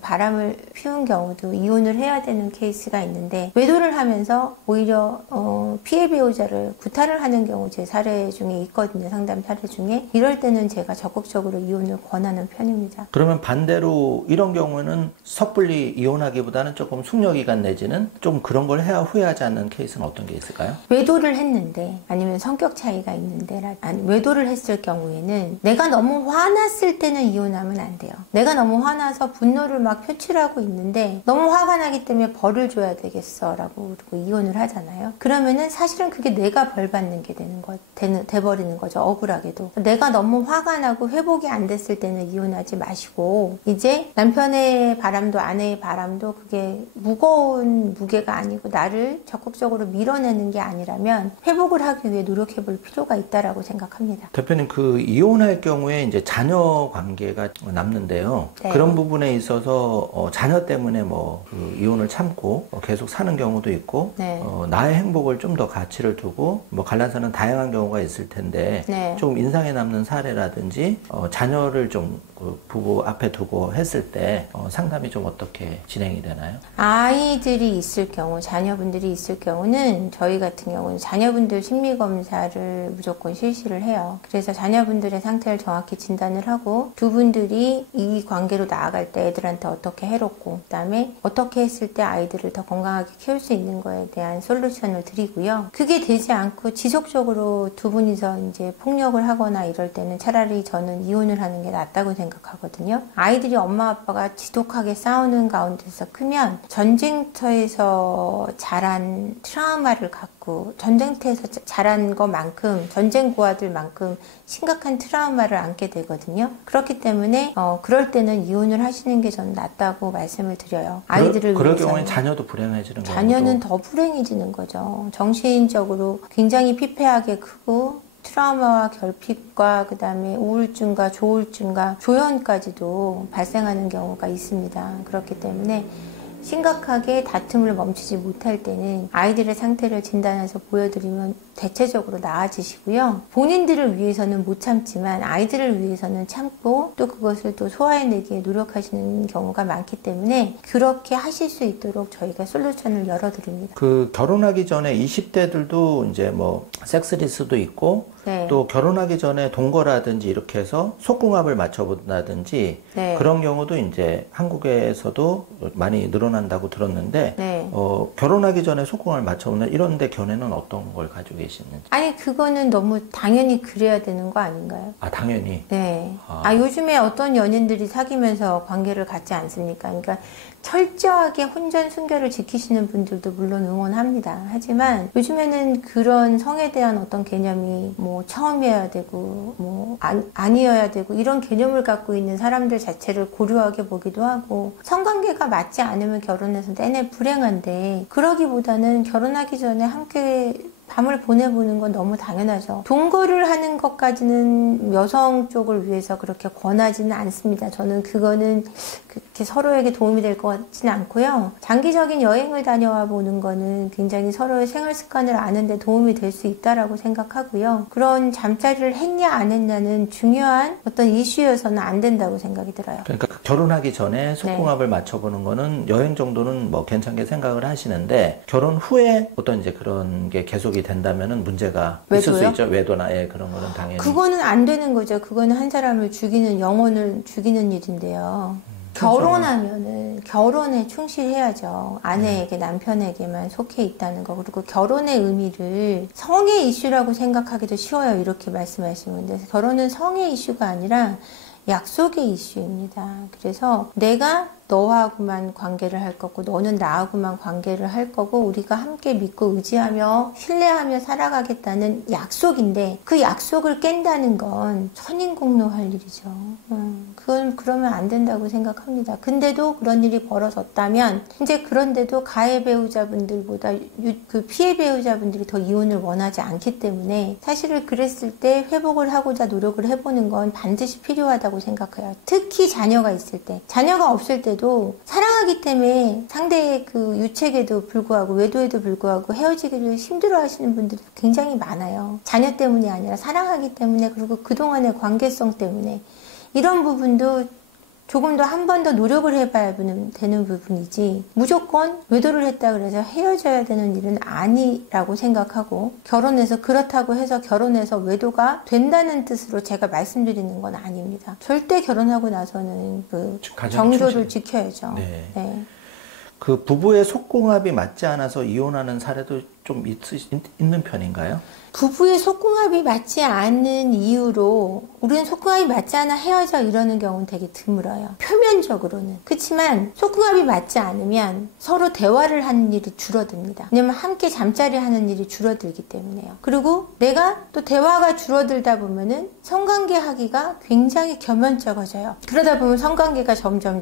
바람을 피운 경우도 이혼을 해야 되는 케이스가 있는데 외도를 하면서 오히려 피해 배우자를 구타를 하는 경우 제 사례 중에 있거든요. 상담 사례 중에. 이럴 때는 제가 적극적으로 이혼을 권하는 편입니다. 그러면 반대로 이런 경우는 섣불리 이혼하기보다는 조금 숙려기간 내지는 좀 그런 걸 해야 후회하지 않는 케이스는 어떤 게 있을까요? 외도를 했는데 아니면 성격 차이가 있는데 외도를 했을 경우에는 내가 너무 화났을 때는 이혼하면 안 돼요. 내가 너무 화나서 분노를 막 표출하고 있는데 너무 화가 나기 때문에 벌을 줘야 되겠어 라고 그러고 이혼을 하잖아요. 그러면은 사실은 그게 내가 벌 받는 게 돼버리는 거죠. 억울하게도. 내가 너무 화가 나고 회복이 안 됐을 때는 이혼하지 마시고 이제 남편의 바람도 아내의 바람도 그게 무거운 무게가 아니고 나를 적극적으로 밀어내는 게 아니라면 회복을 하기 위해 노력해 볼 필요가 있다라고 생각합니다. 대표님, 그 이혼할 경우에 이제 자녀 관계가 남는데요. 네. 그런 부분에 있어서 자녀 때문에 그 이혼을 참고 계속 사는 경우도 있고 네. 나의 행복을 좀 더 가치를 두고 갈라서는 다양한 경우가 있을 텐데 네. 좀 인상에 남는 사례라든지 자녀를 좀 그 부부 앞에 두고 했을 때 상담이 좀 어떻게 진행이 되나요? 아이들이 있을 경우, 자녀분들이 있을 경우는 저희 같은 경우는 자녀분들 심리검사를 무조건 실시를 해요. 그래서 자녀분들의 상태를 정확히 진단을 하고 두 분들이 이 관계로 나아갈 때 애들한테 어떻게 해롭고 그다음에 어떻게 했을 때 아이들을 더 건강하게 키울 수 있는 거에 대한 솔루션을 드리고요. 그게 되지 않고 지속적으로 두 분이서 이제 폭력을 하거나 이럴 때는 차라리 저는 이혼을 하는 게 낫다고 생각하거든요. 아이들이 엄마 아빠가 지독하게 싸우는 가운데서 크면 전쟁터에서 자란 트라우마를 갖고 전쟁터에서 자란 것만큼 전쟁 고아들만큼 심각한 트라우마를 안게 되거든요. 그렇기 때문에 그럴 때는 이혼을 하시는 게 저는 낫다고 말씀을 드려요. 아이들을 그럴 위해서는. 경우에 자녀도 불행해지는 경우도 자녀는 더 불행해지는 거죠. 정신적으로 굉장히 피폐하게 크고 트라우마와 결핍과 그다음에 우울증과 조울증과 조현까지도 발생하는 경우가 있습니다. 그렇기 때문에 심각하게 다툼을 멈추지 못할 때는 아이들의 상태를 진단해서 보여드리면 대체적으로 나아지시고요. 본인들을 위해서는 못 참지만 아이들을 위해서는 참고 또 그것을 또 소화해내기에 노력하시는 경우가 많기 때문에 그렇게 하실 수 있도록 저희가 솔루션을 열어드립니다. 그 결혼하기 전에 20대들도 이제 섹스리스도 있고 네. 또 결혼하기 전에 동거라든지 이렇게 해서 속궁합을 맞춰본다든지 네. 그런 경우도 이제 한국에서도 많이 늘어난다고 들었는데 네. 결혼하기 전에 속궁합을 맞춰보는 이런 데 견해는 어떤 걸 가지고 계시는지? 아니 그거는 너무 당연히 그래야 되는 거 아닌가요? 아, 당연히. 네. 요즘에 어떤 연인들이 사귀면서 관계를 갖지 않습니까? 그러니까 철저하게 혼전 순결을 지키시는 분들도 물론 응원합니다. 하지만 요즘에는 그런 성에 대한 어떤 개념이 뭐 처음이어야 되고 뭐 아니어야 되고 이런 개념을 갖고 있는 사람들 자체를 고려하게 보기도 하고 성관계가 맞지 않으면 결혼해서 내내 불행한데 그러기보다는 결혼하기 전에 함께 밤을 보내보는 건 너무 당연하죠. 동거를 하는 것까지는 여성 쪽을 위해서 그렇게 권하지는 않습니다. 저는 그거는 그렇게 서로에게 도움이 될 것 같지는 않고요. 장기적인 여행을 다녀와 보는 거는 굉장히 서로의 생활 습관을 아는데 도움이 될 수 있다라고 생각하고요. 그런 잠자리를 했냐 안 했냐는 중요한 어떤 이슈여서는 안 된다고 생각이 들어요. 그러니까 결혼하기 전에 속궁합을 맞춰보는 거는 여행 정도는 뭐 괜찮게 생각을 하시는데 결혼 후에 어떤 이제 그런 게 계속이 된다면은 문제가 있을 수 있죠. 외도나 그런 거는 당연히. 그거는 안 되는 거죠. 그거는 한 사람을 죽이는 영혼을 죽이는 일인데요. 결혼하면은 결혼에 충실해야죠. 아내에게 남편에게만 속해 있다는 거. 그리고 결혼의 의미를 성의 이슈라고 생각하기도 쉬워요. 이렇게 말씀하시는 건데 결혼은 성의 이슈가 아니라 약속의 이슈입니다. 그래서 내가 너하고만 관계를 할 거고 너는 나하고만 관계를 할 거고 우리가 함께 믿고 의지하며 신뢰하며 살아가겠다는 약속인데 그 약속을 깬다는 건 천인공노할 일이죠. 그건 그러면 안 된다고 생각합니다. 근데도 그런 일이 벌어졌다면 이제 그런데도 가해 배우자분들보다 그 피해 배우자분들이 더 이혼을 원하지 않기 때문에 사실은 그랬을 때 회복을 하고자 노력을 해보는 건 반드시 필요하다고 생각해요. 특히 자녀가 있을 때 자녀가 없을 때도 사랑하기 때문에 상대의 그 유책에도 불구하고 외도에도 불구하고 헤어지기를 힘들어하시는 분들이 굉장히 많아요. 자녀 때문이 아니라 사랑하기 때문에 그리고 그동안의 관계성 때문에 이런 부분도 조금 더 한 번 더 노력을 해봐야 되는 부분이지 무조건 외도를 했다 그래서 헤어져야 되는 일은 아니라고 생각하고 결혼해서 그렇다고 해서 결혼해서 외도가 된다는 뜻으로 제가 말씀드리는 건 아닙니다. 절대 결혼하고 나서는 그 정조를 지켜야죠. 네. 네. 그 부부의 속궁합이 맞지 않아서 이혼하는 사례도 좀 있는 편인가요? 부부의 속궁합이 맞지 않는 이유로 우리는 속궁합이 맞지 않아 헤어져 이러는 경우는 되게 드물어요. 표면적으로는. 그렇지만 속궁합이 맞지 않으면 서로 대화를 하는 일이 줄어듭니다. 왜냐면 함께 잠자리 하는 일이 줄어들기 때문에요. 그리고 내가 또 대화가 줄어들다 보면은 성관계 하기가 굉장히 겸연쩍어져요. 그러다 보면 성관계가 점점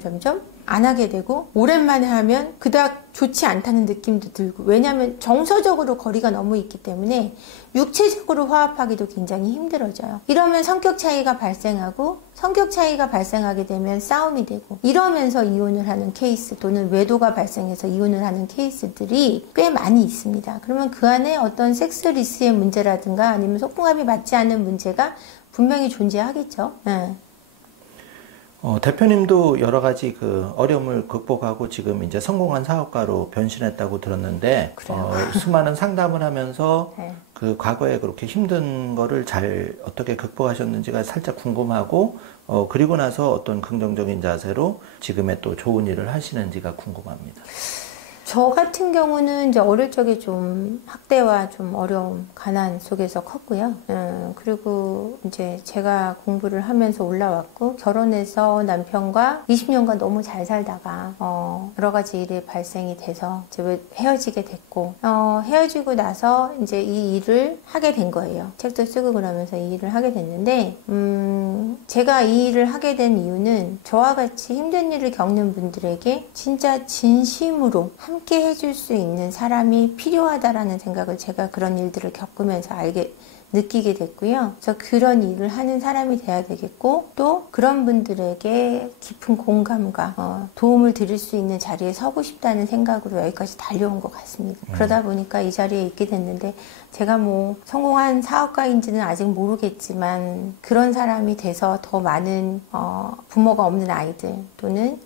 안 하게 되고 오랜만에 하면 그닥 좋지 않다는 느낌도 들고 왜냐하면 정서적으로 거리가 너무 있기 때문에 육체적으로 화합하기도 굉장히 힘들어져요. 이러면 성격 차이가 발생하고 성격 차이가 발생하게 되면 싸움이 되고 이러면서 이혼을 하는 케이스 또는 외도가 발생해서 이혼을 하는 케이스들이 꽤 많이 있습니다. 그러면 그 안에 어떤 섹스 리스의 문제라든가 아니면 속궁합이 맞지 않는 문제가 분명히 존재하겠죠. 네. 대표님도 여러 가지 그 어려움을 극복하고 지금 이제 성공한 사업가로 변신했다고 들었는데, 수많은 상담을 하면서 네. 그 과거에 그렇게 힘든 거를 잘 어떻게 극복하셨는지가 살짝 궁금하고, 그리고 나서 어떤 긍정적인 자세로 지금의 또 좋은 일을 하시는지가 궁금합니다. 저 같은 경우는 이제 어릴 적에 좀 학대와 좀 어려움, 가난 속에서 컸고요. 그리고 이제 제가 공부를 하면서 올라왔고, 결혼해서 남편과 20년간 너무 잘 살다가, 여러 가지 일이 발생이 돼서 이제 헤어지게 됐고, 헤어지고 나서 이제 이 일을 하게 된 거예요. 책도 쓰고 그러면서 이 일을 하게 됐는데, 제가 이 일을 하게 된 이유는 저와 같이 힘든 일을 겪는 분들에게 진짜 진심으로 함께 해줄 수 있는 사람이 필요하다라는 생각을 제가 그런 일들을 겪으면서 느끼게 됐고요. 그래서 그런 일을 하는 사람이 돼야 되겠고 또 그런 분들에게 깊은 공감과 도움을 드릴 수 있는 자리에 서고 싶다는 생각으로 여기까지 달려온 것 같습니다. 그러다 보니까 이 자리에 있게 됐는데 제가 뭐 성공한 사업가인지는 아직 모르겠지만 그런 사람이 돼서 더 많은 부모가 없는 아이들 또는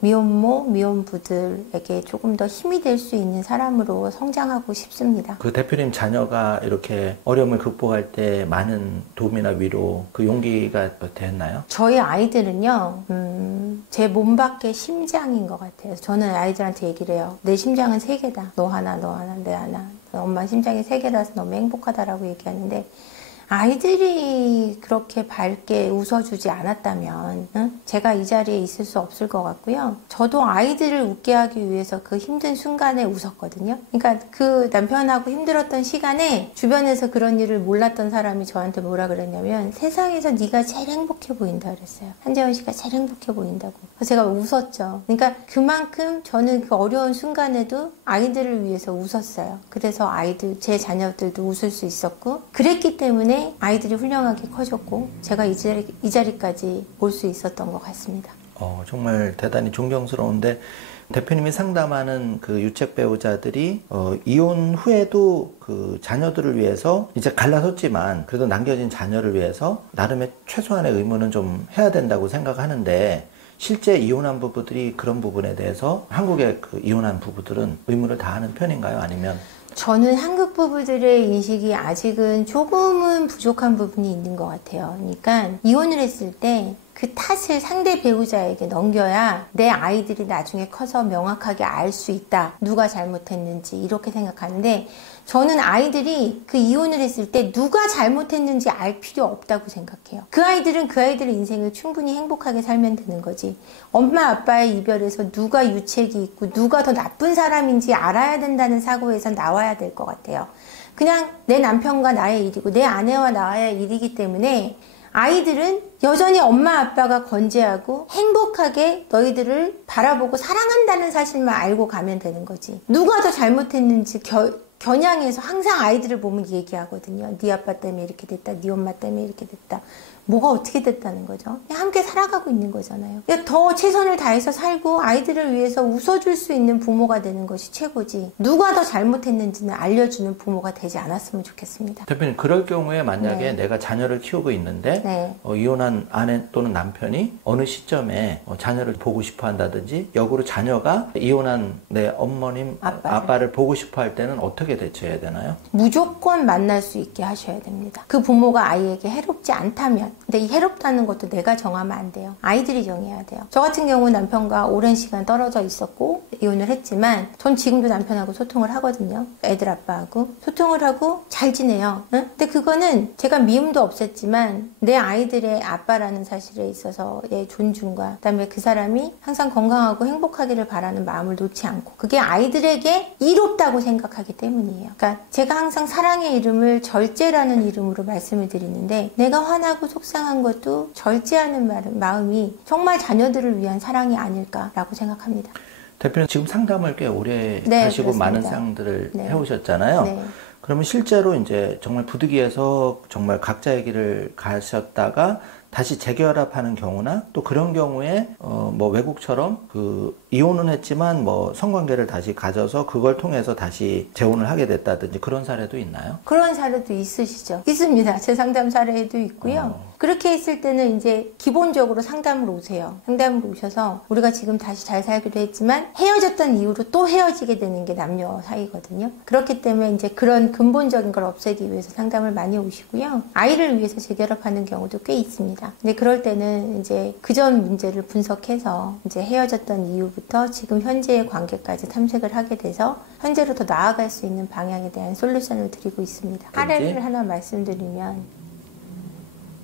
미혼모, 미혼부들에게 조금 더 힘이 될 수 있는 사람으로 성장하고 싶습니다. 그 대표님 자녀가 이렇게 어려움을 극복하고 극복할 때 많은 도움이나 위로 그 용기가 됐나요? 저희 아이들은요, 제 몸 밖에 심장인 것 같아요. 저는 아이들한테 얘기를 해요. 내 심장은 3개다. 너 하나, 너 하나, 내 하나. 엄마 심장이 3개라서 너무 행복하다라고 얘기하는데, 아이들이 그렇게 밝게 웃어주지 않았다면 제가 이 자리에 있을 수 없을 것 같고요. 저도 아이들을 웃게 하기 위해서 그 힘든 순간에 웃었거든요. 그러니까 그 남편하고 힘들었던 시간에 주변에서 그런 일을 몰랐던 사람이 저한테 뭐라 그랬냐면 세상에서 네가 제일 행복해 보인다 그랬어요. 한재원 씨가 제일 행복해 보인다고. 그래서 제가 웃었죠. 그러니까 그만큼 저는 그 어려운 순간에도 아이들을 위해서 웃었어요. 그래서 아이들, 제 자녀들도 웃을 수 있었고 그랬기 때문에 아이들이 훌륭하게 커졌고 제가 이 자리까지 올 수 있었던 것 같습니다. 정말 대단히 존경스러운데 대표님이 상담하는 그 유책 배우자들이 이혼 후에도 그 자녀들을 위해서 이제 갈라섰지만 그래도 남겨진 자녀를 위해서 나름의 최소한의 의무는 좀 해야 된다고 생각하는데 실제 이혼한 부부들이 그런 부분에 대해서 한국의 그 이혼한 부부들은 의무를 다하는 편인가요? 아니면 저는 한국 부부들의 인식이 아직은 조금은 부족한 부분이 있는 것 같아요. 그러니까 이혼을 했을 때 그 탓을 상대 배우자에게 넘겨야 내 아이들이 나중에 커서 명확하게 알 수 있다. 누가 잘못했는지 이렇게 생각하는데 저는 아이들이 그 이혼을 했을 때 누가 잘못했는지 알 필요 없다고 생각해요. 그 아이들은 그 아이들의 인생을 충분히 행복하게 살면 되는 거지. 엄마 아빠의 이별에서 누가 유책이 있고 누가 더 나쁜 사람인지 알아야 된다는 사고에서 나와야 될 것 같아요. 그냥 내 남편과 나의 일이고 내 아내와 나의 일이기 때문에 아이들은 여전히 엄마 아빠가 건재하고 행복하게 너희들을 바라보고 사랑한다는 사실만 알고 가면 되는 거지. 누가 더 잘못했는지 겨냥해서 항상 아이들을 보면 얘기하거든요. 네 아빠 때문에 이렇게 됐다. 네 엄마 때문에 이렇게 됐다. 뭐가 어떻게 됐다는 거죠? 그냥 함께 살아가고 있는 거잖아요. 더 최선을 다해서 살고 아이들을 위해서 웃어줄 수 있는 부모가 되는 것이 최고지. 누가 더 잘못했는지는 알려주는 부모가 되지 않았으면 좋겠습니다. 대표님 그럴 경우에 만약에 네. 내가 자녀를 키우고 있는데 네. 이혼한 아내 또는 남편이 어느 시점에 자녀를 보고 싶어 한다든지 역으로 자녀가 이혼한 내 어머님 아빠를 보고 싶어 할 때는 어떻게 대처해야 되나요? 무조건 만날 수 있게 하셔야 됩니다. 그 부모가 아이에게 해롭지 않다면. 근데 이 해롭다는 것도 내가 정하면 안 돼요. 아이들이 정해야 돼요. 저 같은 경우는 남편과 오랜 시간 떨어져 있었고 이혼을 했지만 전 지금도 남편하고 소통을 하거든요. 애들 아빠하고 소통을 하고 잘 지내요. 응? 근데 그거는 제가 미움도 없앴지만 내 아이들의 아빠라는 사실에 있어서의 존중과 그다음에 그 사람이 항상 건강하고 행복하기를 바라는 마음을 놓지 않고 그게 아이들에게 이롭다고 생각하기 때문이에요. 그러니까 제가 항상 사랑의 이름을 절제라는 이름으로 말씀을 드리는데 내가 화나고 속상한 것도 절제하는 마음이 정말 자녀들을 위한 사랑이 아닐까라고 생각합니다. 대표님 지금 상담을 꽤 오래 네, 하시고 그렇습니다. 많은 상들을 네. 해오셨잖아요. 네. 그러면 실제로 이제 정말 부득이해서 정말 각자의 길을 가셨다가 다시 재결합하는 경우나 또 그런 경우에 뭐 외국처럼 그 이혼은 했지만 뭐 성관계를 다시 가져서 그걸 통해서 다시 재혼을 하게 됐다든지 그런 사례도 있나요? 그런 사례도 있으시죠? 있습니다. 제 상담 사례도 있고요. 그렇게 했을 때는 이제 기본적으로 상담을 오세요. 상담을 오셔서 우리가 지금 다시 잘 살기로 했지만 헤어졌던 이유로 또 헤어지게 되는 게 남녀 사이거든요. 그렇기 때문에 이제 그런 근본적인 걸 없애기 위해서 상담을 많이 오시고요. 아이를 위해서 재결합하는 경우도 꽤 있습니다. 근데 그럴 때는 이제 그전 문제를 분석해서 이제 헤어졌던 이유부터 지금 현재의 관계까지 탐색을 하게 돼서 현재로 더 나아갈 수 있는 방향에 대한 솔루션을 드리고 있습니다. 사례를 하나 말씀드리면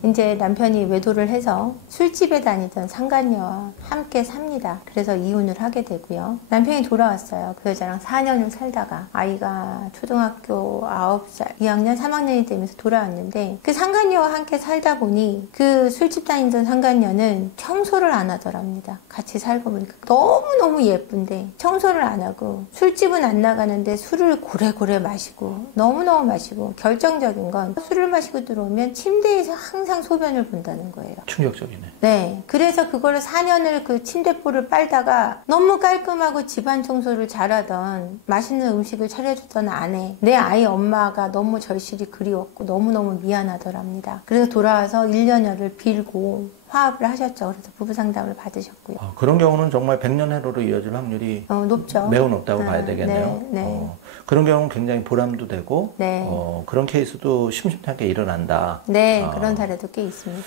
이제 남편이 외도를 해서 술집에 다니던 상간녀와 함께 삽니다. 그래서 이혼을 하게 되고요. 남편이 돌아왔어요. 그 여자랑 4년을 살다가 아이가 초등학교 9살, 2학년, 3학년이 되면서 돌아왔는데 그 상간녀와 함께 살다 보니 그 술집 다니던 상간녀는 청소를 안 하더랍니다. 같이 살고 보니까 너무너무 예쁜데 청소를 안 하고 술집은 안 나가는데 술을 고래고래 마시고 너무너무 마시고 결정적인 건 술을 마시고 들어오면 침대에서 항상 소변을 본다는 거예요. 충격적이네. 네. 그래서 그거를 4년을 그 침대볼을 빨다가 너무 깔끔하고 집안 청소를 잘하던 맛있는 음식을 차려주던 아내, 내 아이 엄마가 너무 절실히 그리웠고 너무너무 미안하더랍니다. 그래서 돌아와서 1년여를 빌고 화합을 하셨죠. 그래서 부부 상담을 받으셨고요. 그런 경우는 정말 백년해로로 이어질 확률이 높죠. 매우 높다고 봐야 되겠네요. 네. 그런 경우는 굉장히 보람도 되고 네. 그런 케이스도 심심찮게 일어난다. 네, 그런 사례도 꽤 있습니다.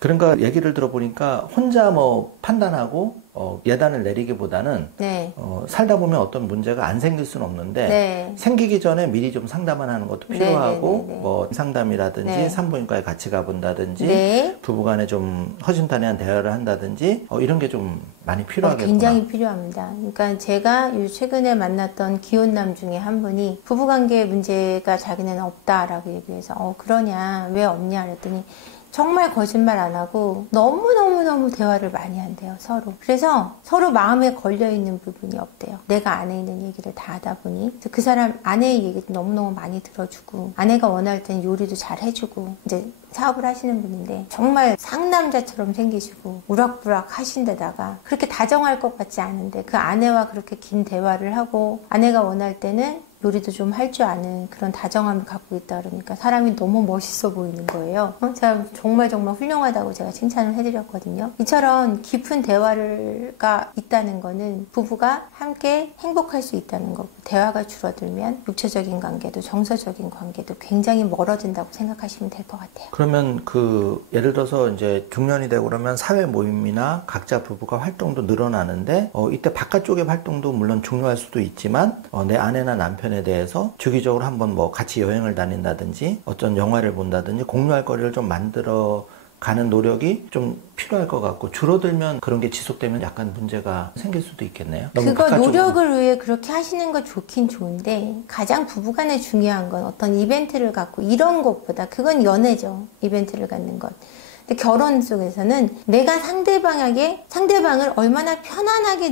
그러니까 얘기를 들어보니까 혼자 뭐 판단하고 예단을 내리기보다는 네. 살다 보면 어떤 문제가 안 생길 수는 없는데 네. 생기기 전에 미리 좀 상담을 하는 것도 필요하고 네. 뭐 상담이라든지 네. 산부인과에 같이 가본다든지 네. 부부간에 좀 허심탄회한 대화를 한다든지 이런 게 좀 많이 필요하겠구나. 굉장히 필요합니다. 그러니까 제가 최근에 만났던 기혼남 중에 한 분이 부부관계에 문제가 자기는 없다라고 얘기해서 그러냐 왜 없냐 그랬더니 정말 거짓말 안 하고 너무너무너무 대화를 많이 한대요, 서로. 그래서 서로 마음에 걸려있는 부분이 없대요. 내가 안에 있는 얘기를 다 하다 보니. 그 사람 아내의 얘기도 너무너무 많이 들어주고, 아내가 원할 땐 요리도 잘 해주고, 이제 사업을 하시는 분인데, 정말 상남자처럼 생기시고, 우락부락 하신 데다가, 그렇게 다정할 것 같지 않은데, 그 아내와 그렇게 긴 대화를 하고, 아내가 원할 때는 요리도 좀 할 줄 아는 그런 다정함을 갖고 있다 그러니까 사람이 너무 멋있어 보이는 거예요. 제가 정말 훌륭하다고 제가 칭찬을 해드렸거든요. 이처럼 깊은 대화가 있다는 거는 부부가 함께 행복할 수 있다는 거고, 대화가 줄어들면 육체적인 관계도 정서적인 관계도 굉장히 멀어진다고 생각하시면 될 것 같아요. 그러면 예를 들어서 이제 중년이 되고 그러면 사회 모임이나 각자 부부가 활동도 늘어나는데 이때 바깥쪽의 활동도 물론 중요할 수도 있지만 내 아내나 남편에 대해서 주기적으로 한번 뭐 같이 여행을 다닌다든지 어떤 영화를 본다든지 공유할 거리를 좀 만들어 가는 노력이 좀 필요할 것 같고, 줄어들면 그런 게 지속되면 약간 문제가 생길 수도 있겠네요. 그거 노력을 위해 그렇게 하시는 거 좋긴 좋은데, 가장 부부간에 중요한 건 어떤 이벤트를 갖고 이런 것보다, 그건 연애죠. 이벤트를 갖는 것. 근데 결혼 속에서는 내가 상대방을 얼마나 편안하게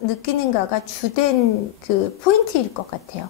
느끼는가가 주된 그 포인트일 것 같아요.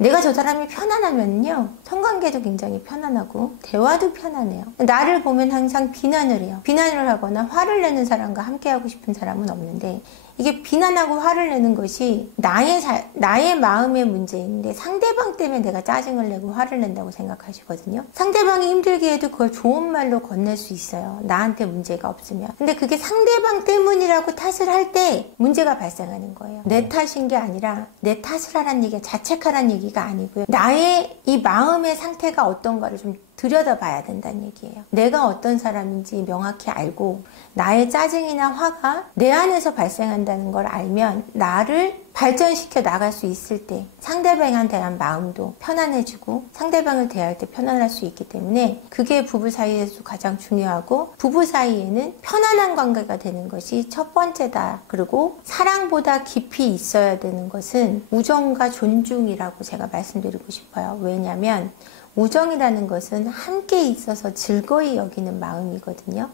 내가 저 사람이 편안하면요, 성관계도 굉장히 편안하고 대화도 편안해요. 나를 보면 항상 비난을 해요. 비난을 하거나 화를 내는 사람과 함께하고 싶은 사람은 없는데, 이게 비난하고 화를 내는 것이 나의 마음의 문제인데 상대방 때문에 내가 짜증을 내고 화를 낸다고 생각하시거든요. 상대방이 힘들게 해도 그걸 좋은 말로 건넬 수 있어요. 나한테 문제가 없으면. 근데 그게 상대방 때문이라고 탓을 할 때 문제가 발생하는 거예요. 내 탓인 게 아니라 내 탓을 하라는 얘기가, 자책하라는 얘기가 아니고요. 나의 이 마음의 상태가 어떤가를 좀 들여다봐야 된다는 얘기예요. 내가 어떤 사람인지 명확히 알고 나의 짜증이나 화가 내 안에서 발생한다는 걸 알면 나를 발전시켜 나갈 수 있을 때 상대방에 대한 마음도 편안해지고 상대방을 대할 때 편안할 수 있기 때문에 그게 부부 사이에서 가장 중요하고, 부부 사이에는 편안한 관계가 되는 것이 첫 번째다. 그리고 사랑보다 깊이 있어야 되는 것은 우정과 존중이라고 제가 말씀드리고 싶어요. 왜냐하면 우정이라는 것은 함께 있어서 즐거이 여기는 마음이거든요.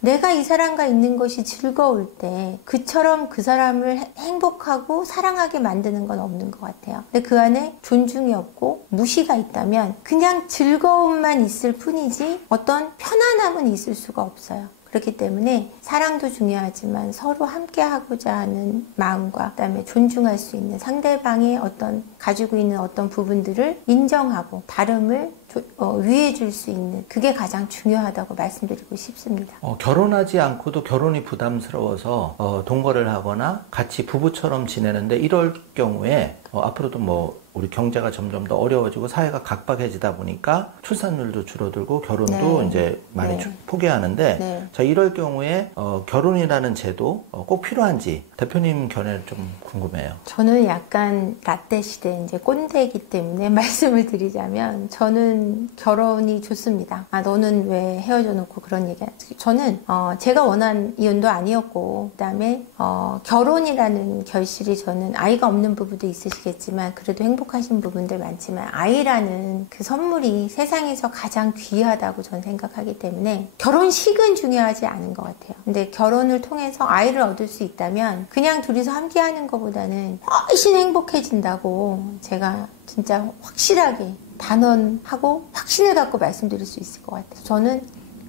내가 이 사람과 있는 것이 즐거울 때 그처럼 그 사람을 행복하고 사랑하게 만드는 건 없는 것 같아요. 근데 그 안에 존중이 없고 무시가 있다면 그냥 즐거움만 있을 뿐이지 어떤 편안함은 있을 수가 없어요. 그렇기 때문에 사랑도 중요하지만 서로 함께 하고자 하는 마음과 그다음에 존중할 수 있는 상대방의 어떤 가지고 있는 어떤 부분들을 인정하고 다름을 위해 줄 수 있는, 그게 가장 중요하다고 말씀드리고 싶습니다. 결혼하지 않고도 결혼이 부담스러워서 동거를 하거나 같이 부부처럼 지내는데 이럴 경우에 앞으로도 뭐 우리 경제가 점점 더 어려워지고 사회가 각박해지다 보니까 출산율도 줄어들고 결혼도 네. 이제 많이 네. 포기하는데 네. 자, 이럴 경우에 결혼이라는 제도 꼭 필요한지 대표님 견해를 좀 궁금해요. 저는 약간 라떼 시대 이제 꼰대이기 때문에 말씀을 드리자면 저는 결혼이 좋습니다. 너는 왜 헤어져 놓고 그런 얘기 하지? 저는 제가 원한 이혼도 아니었고, 그다음에 결혼이라는 결실이, 저는 아이가 없는 부부도 있으시겠지만 그래도 행복하신 부분들 많지만 아이라는 그 선물이 세상에서 가장 귀하다고 저는 생각하기 때문에 결혼식은 중요하지 않은 것 같아요. 근데 결혼을 통해서 아이를 얻을 수 있다면 그냥 둘이서 함께 하는 것보다는 훨씬 행복해진다고 제가 진짜 확실하게 단언하고 확신을 갖고 말씀드릴 수 있을 것 같아요. 저는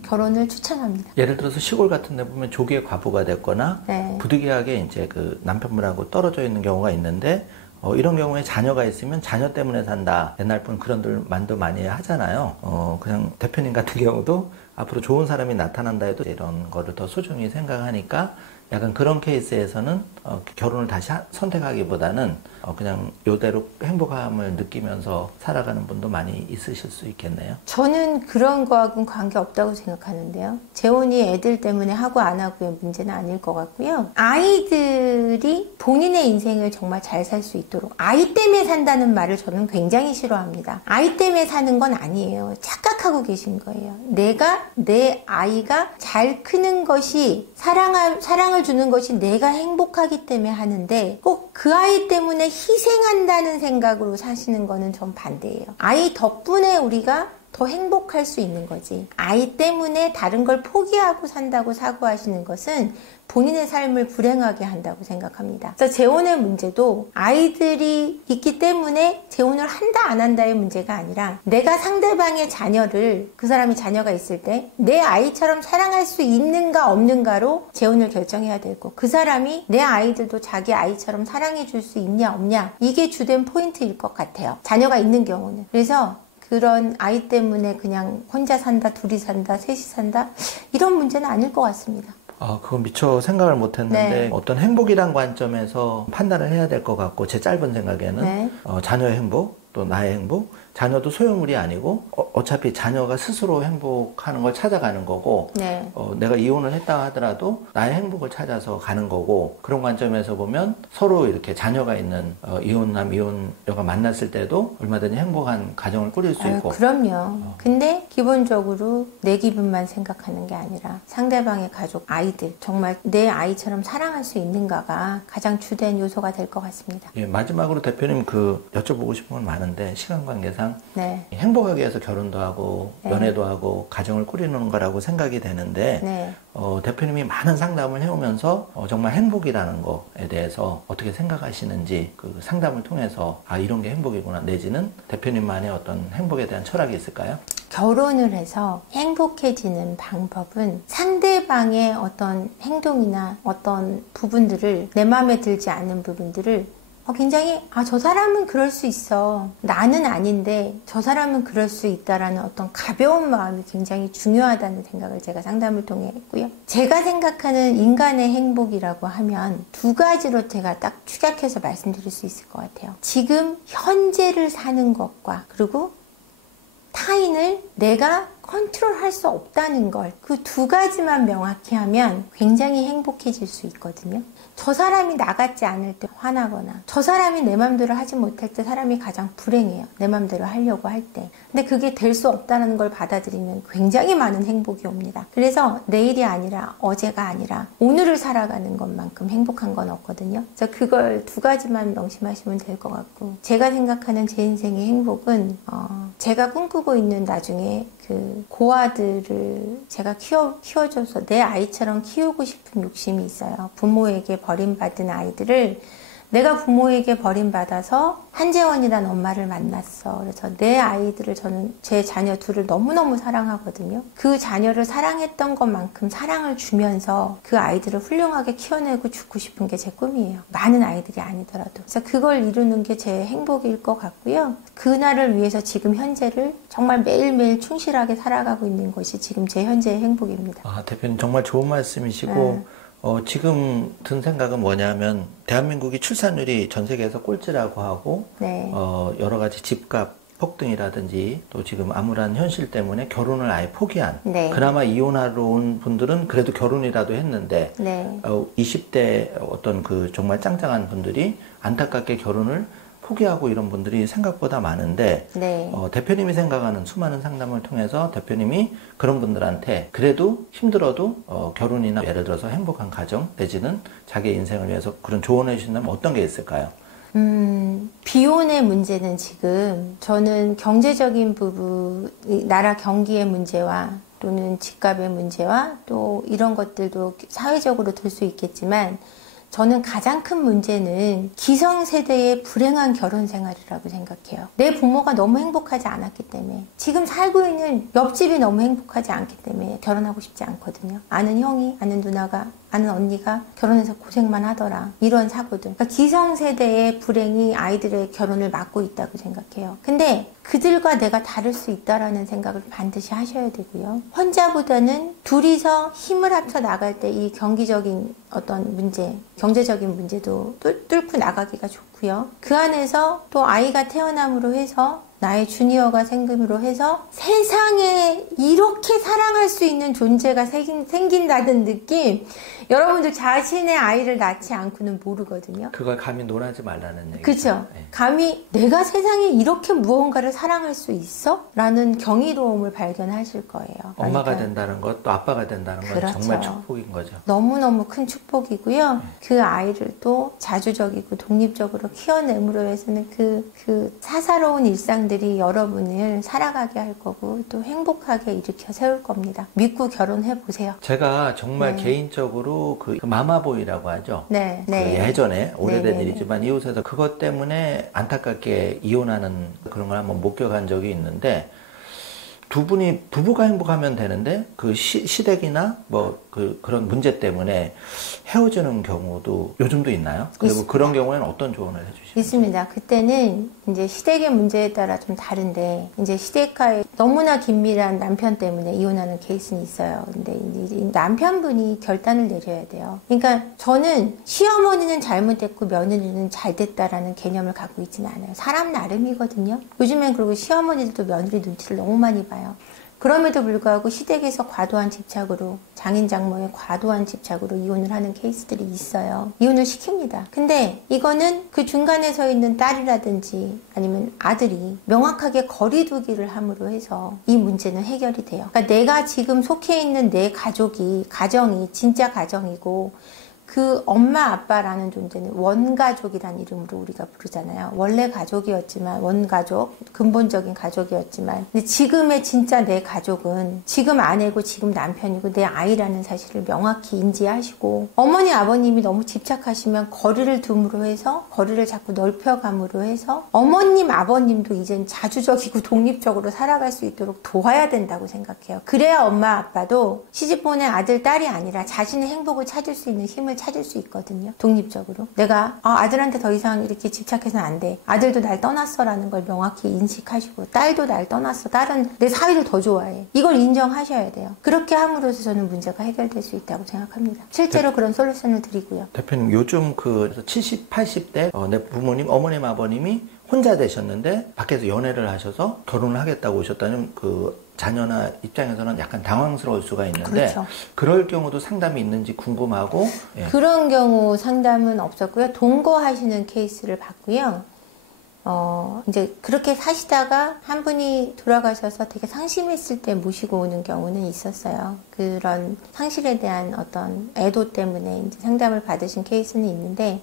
결혼을 추천합니다. 예를 들어서 시골 같은 데 보면 조기에 과부가 됐거나 네. 부득이하게 이제 그 남편분하고 떨어져 있는 경우가 있는데 이런 경우에 자녀가 있으면 자녀 때문에 산다. 옛날 분 그런 말도 많이 하잖아요. 그냥 대표님 같은 경우도 앞으로 좋은 사람이 나타난다 해도 이런 거를 더 소중히 생각하니까 약간 그런 케이스에서는 결혼을 다시 선택하기보다는 그냥 이대로 행복함을 느끼면서 살아가는 분도 많이 있으실 수 있겠네요. 저는 그런 거하고는 관계없다고 생각하는데요. 재혼이 애들 때문에 하고 안 하고의 문제는 아닐 것 같고요. 아이들이 본인의 인생을 정말 잘 살 수 있도록, 아이 때문에 산다는 말을 저는 굉장히 싫어합니다. 아이 때문에 사는 건 아니에요. 착각하고 계신 거예요. 내 아이가 잘 크는 것이, 사랑을 주는 것이 내가 행복하기 때문에 하는데, 꼭 그 아이 때문에 희생한다는 생각으로 사시는 거는 전 반대예요. 아이 덕분에 우리가 더 행복할 수 있는 거지. 아이 때문에 다른 걸 포기하고 산다고 사고하시는 것은 본인의 삶을 불행하게 한다고 생각합니다. 그래서 재혼의 문제도 아이들이 있기 때문에 재혼을 한다 안 한다의 문제가 아니라, 내가 상대방의 자녀를, 그 사람이 자녀가 있을 때 내 아이처럼 사랑할 수 있는가 없는가로 재혼을 결정해야 되고, 그 사람이 내 아이들도 자기 아이처럼 사랑해 줄 수 있냐 없냐, 이게 주된 포인트일 것 같아요. 자녀가 있는 경우는. 그래서 그런 아이 때문에 그냥 혼자 산다, 둘이 산다, 셋이 산다, 이런 문제는 아닐 것 같습니다. 그건 미처 생각을 못 했는데, 네. 어떤 행복이란 관점에서 판단을 해야 될 것 같고, 제 짧은 생각에는 네. 자녀의 행복, 또 나의 행복, 자녀도 소유물이 아니고 어차피 자녀가 스스로 행복하는 걸 찾아가는 거고, 네. 내가 이혼을 했다 하더라도 나의 행복을 찾아서 가는 거고, 그런 관점에서 보면 서로 이렇게 자녀가 있는 이혼남, 이혼녀가 만났을 때도 얼마든지 행복한 가정을 꾸릴 수 있고. 그럼요. 근데 기본적으로 내 기분만 생각하는 게 아니라 상대방의 가족, 아이들, 정말 내 아이처럼 사랑할 수 있는가가 가장 주된 요소가 될 것 같습니다. 예, 마지막으로 대표님 여쭤보고 싶은 건 많은데, 시간 관계상 네. 행복하기 위해서 결혼도 하고 네. 연애도 하고 가정을 꾸리는 거라고 생각이 되는데, 네. 대표님이 많은 상담을 해오면서 정말 행복이라는 거에 대해서 어떻게 생각하시는지, 그 상담을 통해서 이런 게 행복이구나, 내지는 대표님만의 어떤 행복에 대한 철학이 있을까요? 결혼을 해서 행복해지는 방법은 상대방의 어떤 행동이나 어떤 부분들을, 내 마음에 들지 않는 부분들을 굉장히 저 사람은 그럴 수 있어, 나는 아닌데 저 사람은 그럴 수 있다라는 어떤 가벼운 마음이 굉장히 중요하다는 생각을 제가 상담을 통해 했고요. 제가 생각하는 인간의 행복이라고 하면 두 가지로 제가 딱 축약해서 말씀드릴 수 있을 것 같아요. 지금 현재를 사는 것과, 그리고 타인을 내가 컨트롤할 수 없다는 걸, 그 두 가지만 명확히 하면 굉장히 행복해질 수 있거든요. 저 사람이 나 같지 않을 때 화나거나, 저 사람이 내 맘대로 하지 못할 때 사람이 가장 불행해요. 내 맘대로 하려고 할 때. 근데 그게 될 수 없다는 걸 받아들이면 굉장히 많은 행복이 옵니다. 그래서 내일이 아니라, 어제가 아니라 오늘을 살아가는 것만큼 행복한 건 없거든요. 그래서 그걸 두 가지만 명심하시면 될 것 같고, 제가 생각하는 제 인생의 행복은 제가 꿈꾸고 있는 나중에 그 고아들을 제가 키워줘서 내 아이처럼 키우고 싶은 욕심이 있어요. 부모에게 버림받은 아이들을 내가 부모에게 버림받아서 한재원이란 엄마를 만났어. 그래서 내 아이들을, 저는 제 자녀 둘을 너무너무 사랑하거든요. 그 자녀를 사랑했던 것만큼 사랑을 주면서 그 아이들을 훌륭하게 키워내고 죽고 싶은 게 제 꿈이에요. 많은 아이들이 아니더라도. 그래서 그걸 이루는 게 제 행복일 것 같고요. 그날을 위해서 지금 현재를 정말 매일매일 충실하게 살아가고 있는 것이 지금 제 현재의 행복입니다. 대표님 정말 좋은 말씀이시고, 지금 든 생각은 뭐냐면, 대한민국이 출산율이 전 세계에서 꼴찌라고 하고, 네. 여러 가지 집값 폭등이라든지, 또 지금 암울한 현실 때문에 결혼을 아예 포기한, 네. 그나마 이혼하러 온 분들은 그래도 결혼이라도 했는데, 네. 20대 어떤 정말 짱짱한 분들이 안타깝게 결혼을 포기하고 이런 분들이 생각보다 많은데, 네. 대표님이 생각하는 수많은 상담을 통해서 대표님이 그런 분들한테 그래도 힘들어도 결혼이나 예를 들어서 행복한 가정 내지는 자기 인생을 위해서 그런 조언해 주신다면 어떤 게 있을까요? 비혼의 문제는 지금 저는 경제적인 부분, 나라 경기의 문제와 또는 집값의 문제와 또 이런 것들도 사회적으로 들 수 있겠지만, 저는 가장 큰 문제는 기성세대의 불행한 결혼 생활이라고 생각해요. 내 부모가 너무 행복하지 않았기 때문에, 지금 살고 있는 옆집이 너무 행복하지 않기 때문에 결혼하고 싶지 않거든요. 아는 형이, 아는 누나가, 아는 언니가 결혼해서 고생만 하더라. 이런 사고들. 그러니까 기성세대의 불행이 아이들의 결혼을 막고 있다고 생각해요. 근데 그들과 내가 다를 수 있다라는 생각을 반드시 하셔야 되고요. 혼자보다는 둘이서 힘을 합쳐 나갈 때 이 경기적인 어떤 문제, 경제적인 문제도 뚫고 나가기가 좋고요. 그 안에서 또 아이가 태어남으로 해서 나의 주니어가 생김으로 해서 세상에 이렇게 사랑할 수 있는 존재가 생긴다는 느낌, 여러분들 자신의 아이를 낳지 않고는 모르거든요. 그걸 감히 논하지 말라는 얘기죠. 그렇죠. 네. 감히 내가 세상에 이렇게 무언가를 사랑할 수 있어? 라는 경이로움을 발견하실 거예요. 엄마가 그러니까 된다는 것, 또 아빠가 된다는 건 그렇죠. 정말 축복인 거죠. 너무너무 큰 축복이고요. 그 아이를 또 자주적이고 독립적으로 키워냄으로 해서는 그 사사로운 일상들이 여러분을 살아가게 할 거고 또 행복하게 일으켜 세울 겁니다. 믿고 결혼해 보세요. 제가 정말 네. 개인적으로 그 마마보이라고 하죠. 네, 그 네. 예전에 오래된 네, 네, 일이지만 이웃에서 그것 때문에 안타깝게 이혼하는 그런 걸 한번 목격한 적이 있는데, 두 분이 부부가 행복하면 되는데 그 시댁이나 뭐 그런 문제 때문에 헤어지는 경우도 요즘도 있나요? 그리고 있습니다. 그런 경우에는 어떤 조언을 해주시나요? 있습니다. 그때는 이제 시댁의 문제에 따라 좀 다른데, 이제 시댁과의 너무나 긴밀한 남편 때문에 이혼하는 케이스는 있어요. 근데 이제 이 남편분이 결단을 내려야 돼요. 그러니까 저는 시어머니는 잘못됐고 며느리는 잘됐다라는 개념을 갖고 있지는 않아요. 사람 나름이거든요. 요즘엔 그리고 시어머니들도 며느리 눈치를 너무 많이 봐요. 그럼에도 불구하고 시댁에서 과도한 집착으로, 장인 장모의 과도한 집착으로 이혼을 하는 케이스들이 있어요. 이혼을 시킵니다. 근데 이거는 그 중간에 서 있는 딸이라든지 아니면 아들이 명확하게 거리두기를 함으로 해서 이 문제는 해결이 돼요. 그러니까 내가 지금 속해 있는 내 가정이 진짜 가정이고, 그 엄마 아빠라는 존재는 원가족이라는 이름으로 우리가 부르잖아요. 원래 가족이었지만, 원가족, 근본적인 가족이었지만, 근데 지금의 진짜 내 가족은 지금 아내고 지금 남편이고 내 아이라는 사실을 명확히 인지하시고, 어머니 아버님이 너무 집착하시면 거리를 둠으로 해서, 거리를 자꾸 넓혀감으로 해서 어머님 아버님도 이젠 자주적이고 독립적으로 살아갈 수 있도록 도와야 된다고 생각해요. 그래야 엄마 아빠도 시집 보낸 아들 딸이 아니라 자신의 행복을 찾을 수 있는 힘을 찾을 수 있거든요. 독립적으로. 내가 아들한테 더 이상 이렇게 집착해서는 안 돼. 아들도 날 떠났어라는 걸 명확히 인식하시고, 딸도 날 떠났어. 딸은 내 사위를 더 좋아해. 이걸 인정하셔야 돼요. 그렇게 함으로써 저는 문제가 해결될 수 있다고 생각합니다. 실제로 그런 솔루션을 드리고요. 대표님, 요즘 그 70, 80대 내 부모님, 어머님, 아버님이 혼자 되셨는데 밖에서 연애를 하셔서 결혼을 하겠다고 오셨다는 그 자녀나 입장에서는 약간 당황스러울 수가 있는데, 그렇죠. 그럴 경우도 상담이 있는지 궁금하고. 예. 그런 경우 상담은 없었고요. 동거하시는 케이스를 봤고요. 이제 그렇게 사시다가 한 분이 돌아가셔서 되게 상심했을 때 모시고 오는 경우는 있었어요. 그런 상실에 대한 어떤 애도 때문에 이제 상담을 받으신 케이스는 있는데,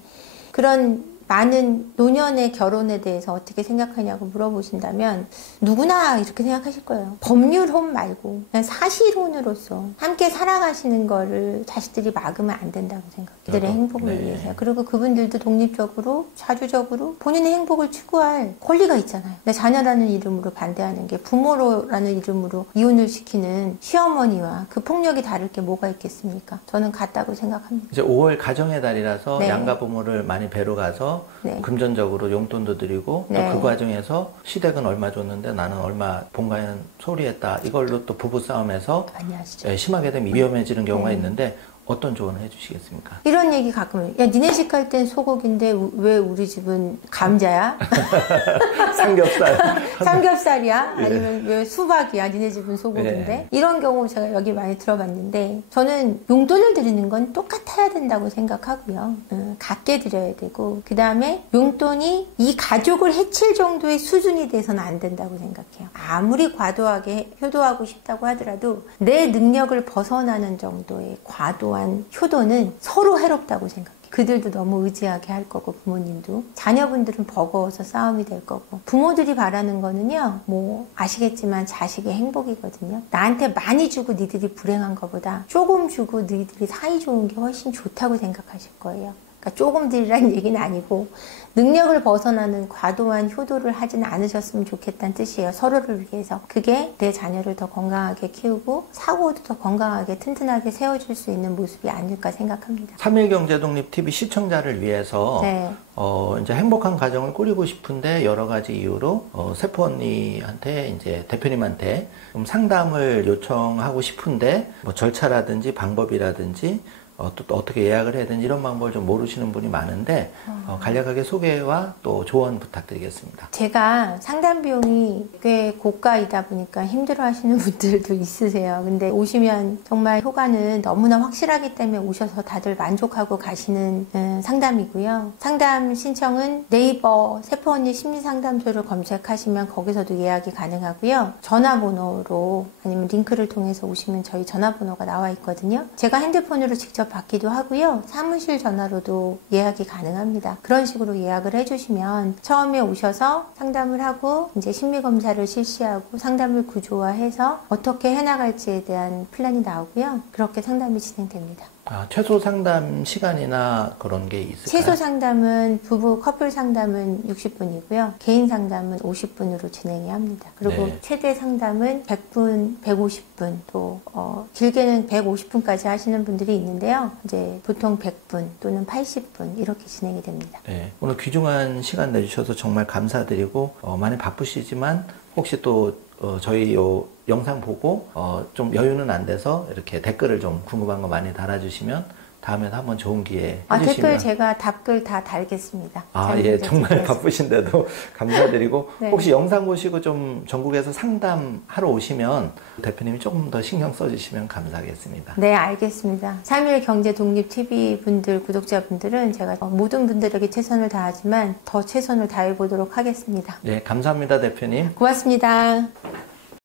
그런 많은 노년의 결혼에 대해서 어떻게 생각하냐고 물어보신다면 누구나 이렇게 생각하실 거예요. 법률혼 말고 그냥 사실혼으로서 함께 살아가시는 거를 자식들이 막으면 안 된다고 생각해요. 그들의 행복을 네. 위해서요. 그리고 그분들도 독립적으로 자주적으로 본인의 행복을 추구할 권리가 있잖아요. 내 자녀라는 이름으로 반대하는 게, 부모라는 이름으로 이혼을 시키는 시어머니와 그 폭력이 다를 게 뭐가 있겠습니까? 저는 같다고 생각합니다. 이제 5월 가정의 달이라서 네. 양가 부모를 많이 뵈러 가서 네. 금전적으로 용돈도 드리고, 네. 또 그 과정에서 시댁은 얼마 줬는데 나는 얼마, 본가에는 소홀히 했다, 이걸로 또 부부싸움에서 많이 하시죠. 심하게 되면 위험해지는 경우가 네. 있는데 어떤 조언을 해주시겠습니까? 이런 얘기 가끔 해요. 야, 니네 집 갈 땐 소고기인데 왜 우리 집은 감자야? 삼겹살. 삼겹살이야? 아니면 왜 수박이야? 니네 집은 소고기인데? 네. 이런 경우 제가 여기 많이 들어봤는데, 저는 용돈을 드리는 건 똑같아야 된다고 생각하고요. 같게 드려야 되고, 그 다음에 용돈이 이 가족을 해칠 정도의 수준이 돼서는 안 된다고 생각해요. 아무리 과도하게 효도하고 싶다고 하더라도 내 능력을 벗어나는 정도의 과도한 효도는 서로 해롭다고 생각해요. 그들도 너무 의지하게 할 거고, 부모님도. 자녀분들은 버거워서 싸움이 될 거고. 부모들이 바라는 거는요, 뭐 아시겠지만 자식의 행복이거든요. 나한테 많이 주고 니들이 불행한 것보다 조금 주고 니들이 사이 좋은 게 훨씬 좋다고 생각하실 거예요. 그러니까 조금 드리라는 얘기는 아니고 능력을 벗어나는 과도한 효도를 하지는 않으셨으면 좋겠다는 뜻이에요. 서로를 위해서. 그게 내 자녀를 더 건강하게 키우고 사고도 더 건강하게 튼튼하게 세워줄 수 있는 모습이 아닐까 생각합니다. 3.1경제독립TV 시청자를 위해서 네. 이제 행복한 가정을 꾸리고 싶은데 여러 가지 이유로 세포 언니한테 이제 대표님한테 좀 상담을 요청하고 싶은데 뭐 절차라든지 방법이라든지 또 어떻게 예약을 해야 되는지 이런 방법을 좀 모르시는 분이 많은데 간략하게 소개와 또 조언 부탁드리겠습니다. 제가 상담 비용이 꽤 고가이다 보니까 힘들어 하시는 분들도 있으세요. 근데 오시면 정말 효과는 너무나 확실하기 때문에 오셔서 다들 만족하고 가시는 상담이고요. 상담 신청은 네이버 세포언니 심리상담소를 검색하시면 거기서도 예약이 가능하고요. 전화번호로 아니면 링크를 통해서 오시면 저희 전화번호가 나와 있거든요. 제가 핸드폰으로 직접 받기도 하고요. 사무실 전화로도 예약이 가능합니다. 그런 식으로 예약을 해주시면 처음에 오셔서 상담을 하고 이제 심리검사를 실시하고 상담을 구조화해서 어떻게 해나갈지에 대한 플랜이 나오고요. 그렇게 상담이 진행됩니다. 최소 상담 시간이나 그런 게 있을까요? 최소 상담은 부부 커플 상담은 60분이고요. 개인 상담은 50분으로 진행이 합니다. 그리고 네. 최대 상담은 100분, 150분, 또 길게는 150분까지 하시는 분들이 있는데요. 이제 보통 100분 또는 80분 이렇게 진행이 됩니다. 네. 오늘 귀중한 시간 내주셔서 정말 감사드리고 많이 바쁘시지만 혹시 또 저희 요 영상 보고 좀 여유는 안 돼서 이렇게 댓글을 좀 궁금한 거 많이 달아주시면 다음에도 한번 좋은 기회 해주시면 댓글 제가 답글 다 달겠습니다. 예, 정말 바쁘신데도 감사드리고 네. 혹시 영상 보시고 좀 전국에서 상담하러 오시면 대표님이 조금 더 신경 써주시면 감사하겠습니다. 네, 알겠습니다. 3.1 경제독립TV 분들, 구독자분들은 제가 모든 분들에게 최선을 다하지만 더 최선을 다해보도록 하겠습니다. 네, 감사합니다, 대표님. 고맙습니다.